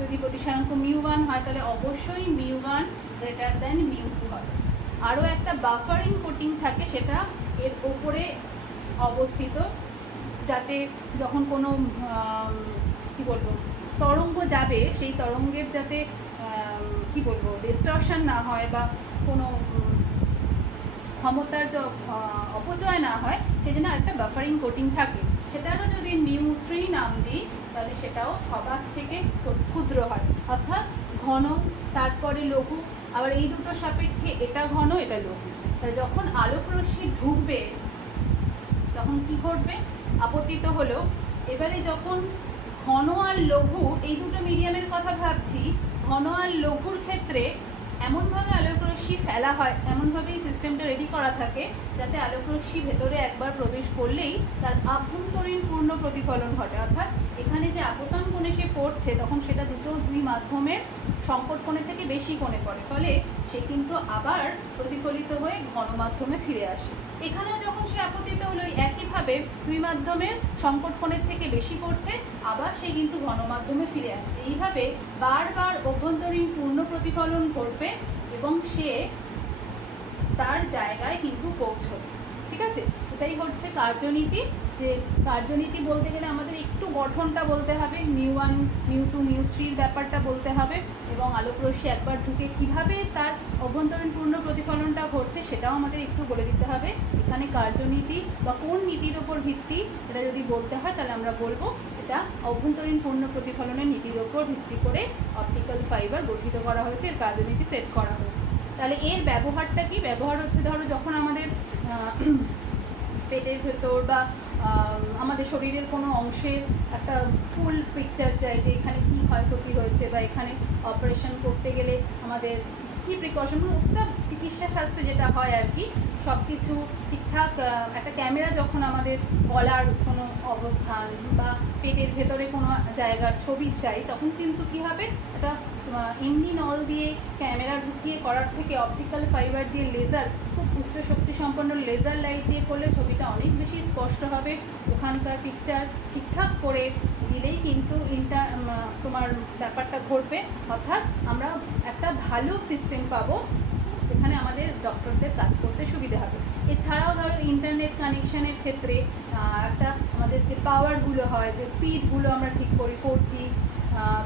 যদি প্রতিসারাঙ্ক μ1 হয়, তাহলে অবশ্যই μ1 গ্রেটার দ্যান μ2 হবে। আরও একটা বাফারিং কোটিং থাকে, সেটা এর ওপরে অবস্থিত, যাতে যখন কোনো কি বলবো তরঙ্গ যাবে, সেই তরঙ্গের যাতে কি বলবো ডিস্টরশন না হয় বা কোনো ক্ষমতার অপচয় না হয়, সেজন্য একটা বাফারিং কোটিং থাকে। সেটারও যদি μ3 নাম দিই, তাহলে সেটাও সবার থেকে ক্ষুদ্র হয়, অর্থাৎ ঘন, তারপরে লঘু। আবার এই দুটো সাপেক্ষে এটা ঘন, এটা লঘু। তাহলে যখন আলোকরশ্মি ঢুকবে তখন কি ঘটবে, আপতিত হলো। এবারে যখন ঘন আর লঘু, এই দুটো মিডিয়ামের কথা ভাবছি, ঘন আর লঘুর ক্ষেত্রে এমনভাবে আলোকরশ্মি ফেলা হয়, এমনভাবেই সিস্টেমটা রেডি করা থাকে, যাতে আলোকরশ্মি ভেতরে একবার প্রবেশ করলেই তার আভ্যন্তরীণ পূর্ণ প্রতিফলন ঘটে। অর্থাৎ এখানে যে আপতন কোণে সে পড়ছে, তখন সেটা দুই মাধ্যমের সংকট কোণে থেকে বেশি কোণে পড়ে, ফলে সে কিন্তু আবার প্রতিফলিত হয়ে ঘন মাধ্যমে ফিরে আসে। এখানেও যখন সে আপতিত হলো, একইভাবে দুই মাধ্যমের সংকট কোণের থেকে বেশি পড়ছে, আবার সে কিন্তু ঘন মাধ্যমে ফিরে আসছে। এইভাবে বারবার অভ্যন্তরীণ পূর্ণ প্রতিফলন করবে এবং সে তার জায়গায় কিন্তু পৌঁছবে। ঠিক আছে, এটাই হচ্ছে কার্যনীতি। যে কার্যনীতি বলতে গেলে আমাদের একটু গঠনটা বলতে হবে, μ1, μ2, μ3 ব্যাপারটা বলতে হবে, এবং আলোকরশ্মি একবার ঢুকে কিভাবে তার অভ্যন্তরীণ পূর্ণ প্রতিফলনটা ঘটছে সেটাও আমাদের একটু বলে দিতে হবে। এখানে কার্যনীতি বা কোন নীতির ওপর ভিত্তি, এটা যদি বলতে হয় তাহলে আমরা বলবো এটা অভ্যন্তরীণ পূর্ণ প্রতিফলনের নীতির ওপর ভিত্তি করে অপটিক্যাল ফাইবার গঠিত করা হয়েছে, এর কার্যনীতি সেট করা হয়েছে। তাহলে এর ব্যবহারটা কি? ব্যবহার হচ্ছে, ধরো যখন আমাদের পেটের ভেতর বা আমাদের শরীরের কোনো অংশের একটা ফুল পিকচার চাই, যে এখানে কী ক্ষয়ক্ষতি হয়েছে বা এখানে অপারেশন করতে গেলে আমাদের কী প্রিকশন, ওটা চিকিৎসা শাস্ত্রে যেটা হয় আর কি, সব কিছু ঠিকঠাক। একটা ক্যামেরা যখন আমাদের গলার কোনো অবস্থান বা পেটের ভেতরে কোনো জায়গার ছবি চাই, তখন কিন্তু কী হবে, একটা এমনি নল দিয়ে ক্যামেরা ঢুকিয়ে করার থেকে অপটিক্যাল ফাইবার দিয়ে লেজার, খুব উচ্চ শক্তি সম্পন্ন লেজার লাইট দিয়ে করলে ছবিটা অনেক বেশি স্পষ্ট হবে। ওখানকার পিকচার ঠিকঠাক করে দিলেই কিন্তু তোমার ব্যাপারটা ঘটবে, অর্থাৎ আমরা একটা ভালো সিস্টেম পাবো যেখানে আমাদের ডক্টরদের কাজ করতে সুবিধা হবে। এছাড়াও ধরো ইন্টারনেট কানেকশানের ক্ষেত্রে একটা আমাদের যে পাওয়ারগুলো হয়, যে স্পিডগুলো আমরা ঠিক করি, 4G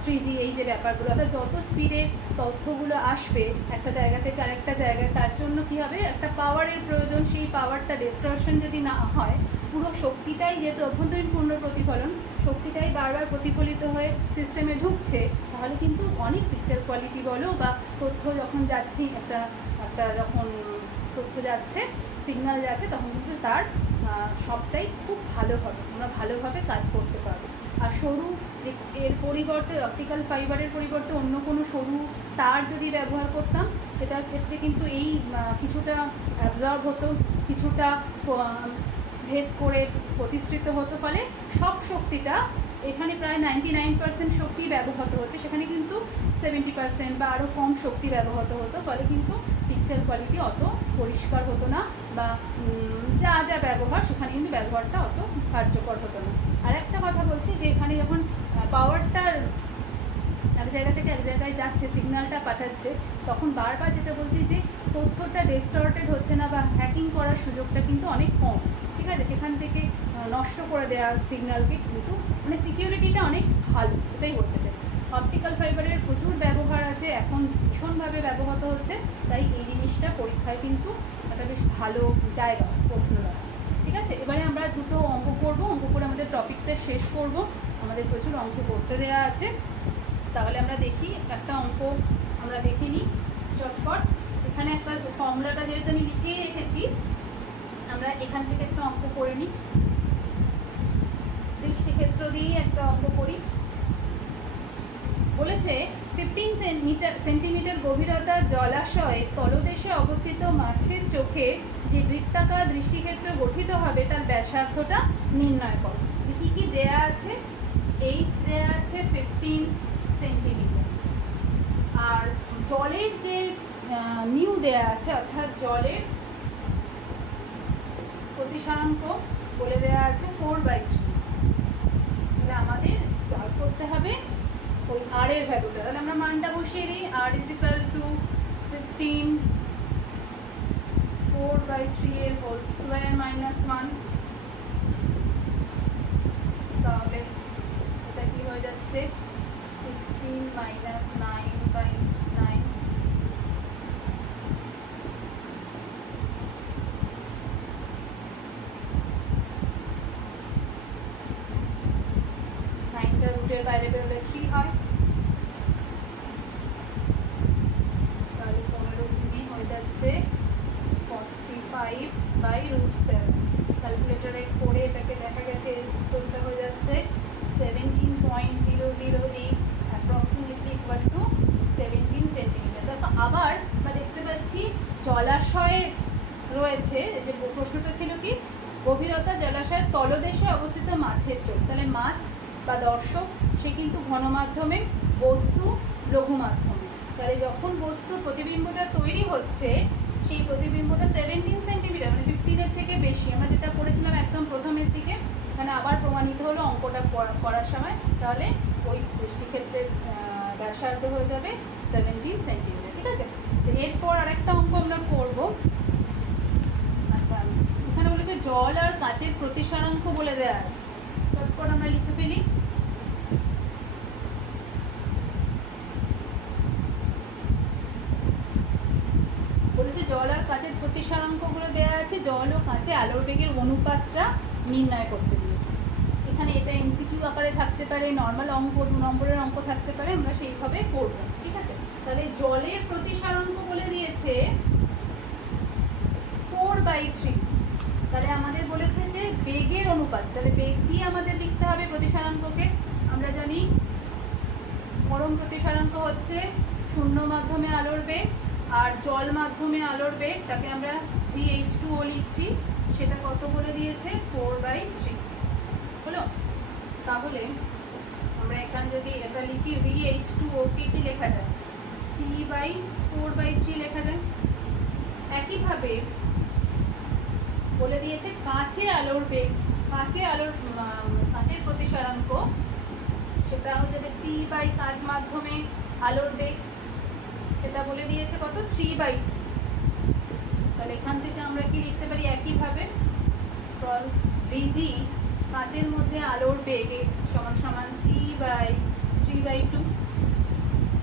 3G এই যে ব্যাপারগুলো, অর্থাৎ যত স্পিডে তথ্যগুলো আসবে একটা জায়গা থেকে আরেকটা জায়গায়, তার জন্য কী হবে, একটা পাওয়ারের প্রয়োজন। সেই পাওয়ারটা ডিস্টরশন যদি না হয়, পুরো শক্তিটাই যেহেতু অভ্যন্তরীণ পূর্ণ প্রতিফলন, শক্তিটাই বারবার প্রতিফলিত হয়ে সিস্টেমে ঢুকছে, তাহলে কিন্তু অনেক পিকচার কোয়ালিটি বলো বা তথ্য যখন যাচ্ছি একটা যখন তথ্য যাচ্ছে, সিগন্যাল যাচ্ছে, তখন কিন্তু তার সবটাই খুব ভালো হবে, আমরা ভালোভাবে কাজ করতে পারবো। আর সরু যে এর পরিবর্তে অপটিক্যাল ফাইবারের পরিবর্তে অন্য কোনো সরু তার যদি ব্যবহার করতাম, সেটার ক্ষেত্রে কিন্তু এই কিছুটা অ্যাবজর্ব হতো, কিছুটা ভেদ করে প্রতিষ্ঠিত হতো, ফলে সব শক্তিটা এখানে প্রায় 99% শক্তি ব্যবহৃত হচ্ছে, সেখানে কিন্তু 70% বা আরও কম শক্তি ব্যবহৃত হতো, ফলে কিন্তু পিকচার কোয়ালিটি অত পরিষ্কার হতো না, বা যা যা ব্যবহার সেখানে কিন্তু ব্যবহারটা অত কার্যকর হতো না। আর একটা কথা বলছি যে এখানে যখন পাওয়ারটার এক জায়গা থেকে এক জায়গায় যাচ্ছে, সিগন্যালটা পাঠাচ্ছে, তখন বারবার যেটা বলছি যে তথ্যটা ডিস্টর্টেড হচ্ছে না বা হ্যাকিং করার সুযোগটা কিন্তু অনেক কম, ঠিক আছে? সেখান থেকে নষ্ট করে দেওয়া সিগন্যালকে কিন্তু মানে সিকিউরিটিটা অনেক ভালো, এটাই বলতে চাইছি। অপটিক্যাল ফাইবারের প্রচুর ব্যবহার আছে, এখন ভীষণভাবে ব্যবহৃত হচ্ছে, তাই এই জিনিসটা পরীক্ষায় কিন্তু একটা বেশ ভালো জায়গা প্রশ্ন দেওয়া, ঠিক আছে? এবারে আমরা দুটো অঙ্ক করব, অঙ্ক করে আমাদের টপিকটা শেষ করব, আমাদের প্রচুর অঙ্ক করতে দেওয়া আছে। তাহলে আমরা দেখি একটা অঙ্ক আমরা দেখে নিই চটপট। এখানে একটা ফর্মুলাটা যেহেতু আমি লিখেই রেখেছি, আমরা এখান থেকে একটা অঙ্ক করে নিই, দৃষ্টিক্ষেত্র দিয়েই একটা অঙ্ক করি। বলেছে 15 সেন্টিমিটার গভীরতার জলাশয়ের তলদেশে অবস্থিত মাছের চোখে যে বৃত্তাকার দৃষ্টিক্ষেত্র গঠিত হবে তার ব্যাসার্ধটা নির্ণয় করো। কি কি দেয়া আছে? এইচ দেয়া আছে 15 সেন্টিমিটার, আর জলের যে মিউ দেয়া আছে, অর্থাৎ জলের প্রতিসরাঙ্ক বলে দেওয়া আছে 4/3। তাহলে আমাদের বার করতে হবে ওই আর এর ভ্যালুটা। তাহলে আমরা মানটা বসিয়ে দিই, আর = 15 4/3 এর হোল স্কোয়ার -1। তাহলে এটা কি হয়ে যাচ্ছে 16 - 9/9। রুটের বাইরে বেরোলে 3 হয়, তাহলে 15 গুণে হয়ে যাচ্ছে 45/√7। ক্যালকুলেটরে করে এটাকে দেখা গেছে উত্তরটা হয়ে যাচ্ছে 17.008, অ্যাপ্রক্সিমেটলি ইকুয়াল টু 17 সেন্টিমিটার। দেখো আবার আমরা দেখতে পাচ্ছি জলাশয়ে রয়েছে, যে প্রশ্নটা ছিল কি, গভীরতা জলাশয়ের তলদেশে অবস্থিত মাছের চোখ। তাহলে মাছ বা দর্শক সে কিন্তু ঘন মাধ্যমে, বস্তু লঘু মাধ্যমে। তাহলে যখন বস্তু প্রতিবিম্বটা তৈরি হচ্ছে, সেই প্রতিবিম্বটা 17 সেন্টিমিটার মানে 15-এর থেকে বেশি, আমরা যেটা পড়েছিলাম একদম প্রথমের দিকে, এখানে আবার প্রমাণিত হলো অঙ্কটা করার সময়। তাহলে ওই দৃষ্টিক্ষেত্রের ব্যাসার্ধ হয়ে যাবে 17 সেন্টিমিটার, ঠিক আছে? এরপর আরেকটা অঙ্ক আমরা করব। আচ্ছা, এখানে বলেছে জল আর কাচের প্রতিসরাঙ্ক বলে দেওয়া আছে, তারপর আমরা লিখে ফেলি। বলেছে জল আর কাচের প্রতিসরাঙ্কগুলো দেওয়া আছে, জল ও কাচে আলোর বেগের অনুপাতটা নির্ণয় করতে দিয়েছে। এখানে এটা এমসিকিউ আকারে থাকতে পারে, নর্মাল অঙ্ক 2 নম্বরের অঙ্ক থাকতে পারে, আমরা সেইভাবে করব, ঠিক আছে? তাহলে জলের প্রতিসরাঙ্ক বলে দিয়েছে 4/3। তাহলে আমাদের বলেছে যে বেগের অনুপাত, তাহলে বেগ দিয়ে আমাদের লিখতে হবে প্রতিসরাঙ্ককে। আমরা জানি পরম প্রতিসরাঙ্ক হচ্ছে শূন্য মাধ্যমে আলোর বেগ, আর জল মাধ্যমে আলোর বেগ, তাকে আমরা VH2O লিখছি, সেটা কত বলে দিয়েছে 4/3 হলো। তাহলে আমরা এখানে যদি এটা লিখি VH2O কে কি লেখা যায় c/4/3 লেখা যায়। একইভাবে বলে দিয়েছে কাঁচের প্রতিসরাঙ্ক, সেটা হয়ে যাবে c/, কাঁচ মাধ্যমে আলোর বেগ, সেটা বলে দিয়েছে কত 3/2। তাহলে এখান থেকে আমরা কি লিখতে পারি একইভাবে vg কাঁচের মধ্যে আলোর বেগ সমান সমান c/3/2।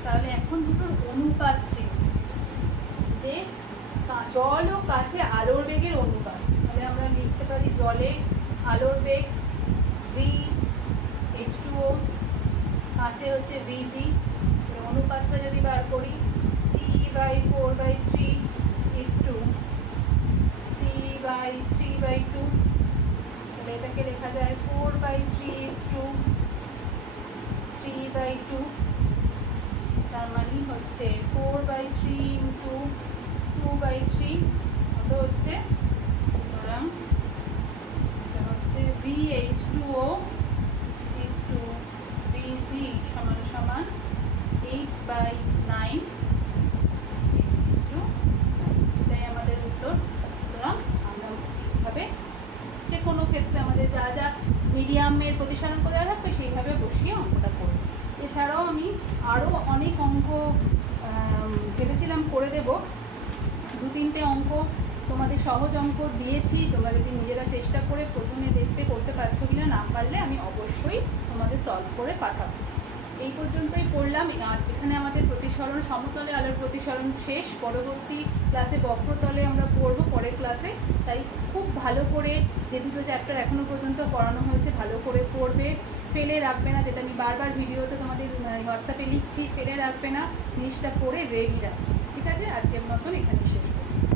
তাহলে এখন দুটোর অনুপাত চেয়েছে, যে জল ও কাঁচে আলোর বেগের অনুপাত। তাহলে আমরা লিখতে পারি জলে আলোর বেগ VH2O, কাঁচে হচ্ছে VG। অনুপাতটা যদি বার করি c/4/3 is to c/3/2, তাহলে এটাকে লেখা যায় 4/3 is to 3/2। তার মানে হচ্ছে 4/3 into 2/3 কত হচ্ছে, সুতরাং এটা হচ্ছে VH2O is to VG সমান সমান 8/9 is to, এটাই আমাদের উত্তর। সুতরাং আমরা এইভাবে যে কোনো ক্ষেত্রে আমাদের যা যা মিডিয়ামের প্রতিসরাঙ্ক দেওয়া থাকবে সেইভাবে বসিয়ে অঙ্কটা করব। এছাড়াও আমি আরও অনেক অঙ্ক ভেবেছিলাম করে দেব, 2-3টে অঙ্ক তোমাদের সহজ অঙ্ক দিয়েছি। তোমরা যদি নিজেরা চেষ্টা করে প্রথমে দেখতে করতে পারছো কিনা, না পারলে আমি অবশ্যই তোমাদের সলভ করে পাঠাবো। এই পর্যন্তই পড়লাম। আর এখানে আমাদের প্রতিসরণ, সমতলে আলোর প্রতিসরণ শেষ। পরবর্তী ক্লাসে বক্রতলে আমরা পড়বো পরের ক্লাসে। তাই খুব ভালো করে যে দুটো চ্যাপ্টার এখনো পর্যন্ত পড়ানো হয়েছে ভালো করে পড়বে, ফেলে রাখবে না। যেটা আমি বারবার ভিডিওতে তোমাদের হোয়াটসঅ্যাপে লিখছি, ফেলে রাখবে না, জিনিসটা পড়ে রেডি রাখবে। ঠিক আছে, আজকের মতন এখানে শেষ।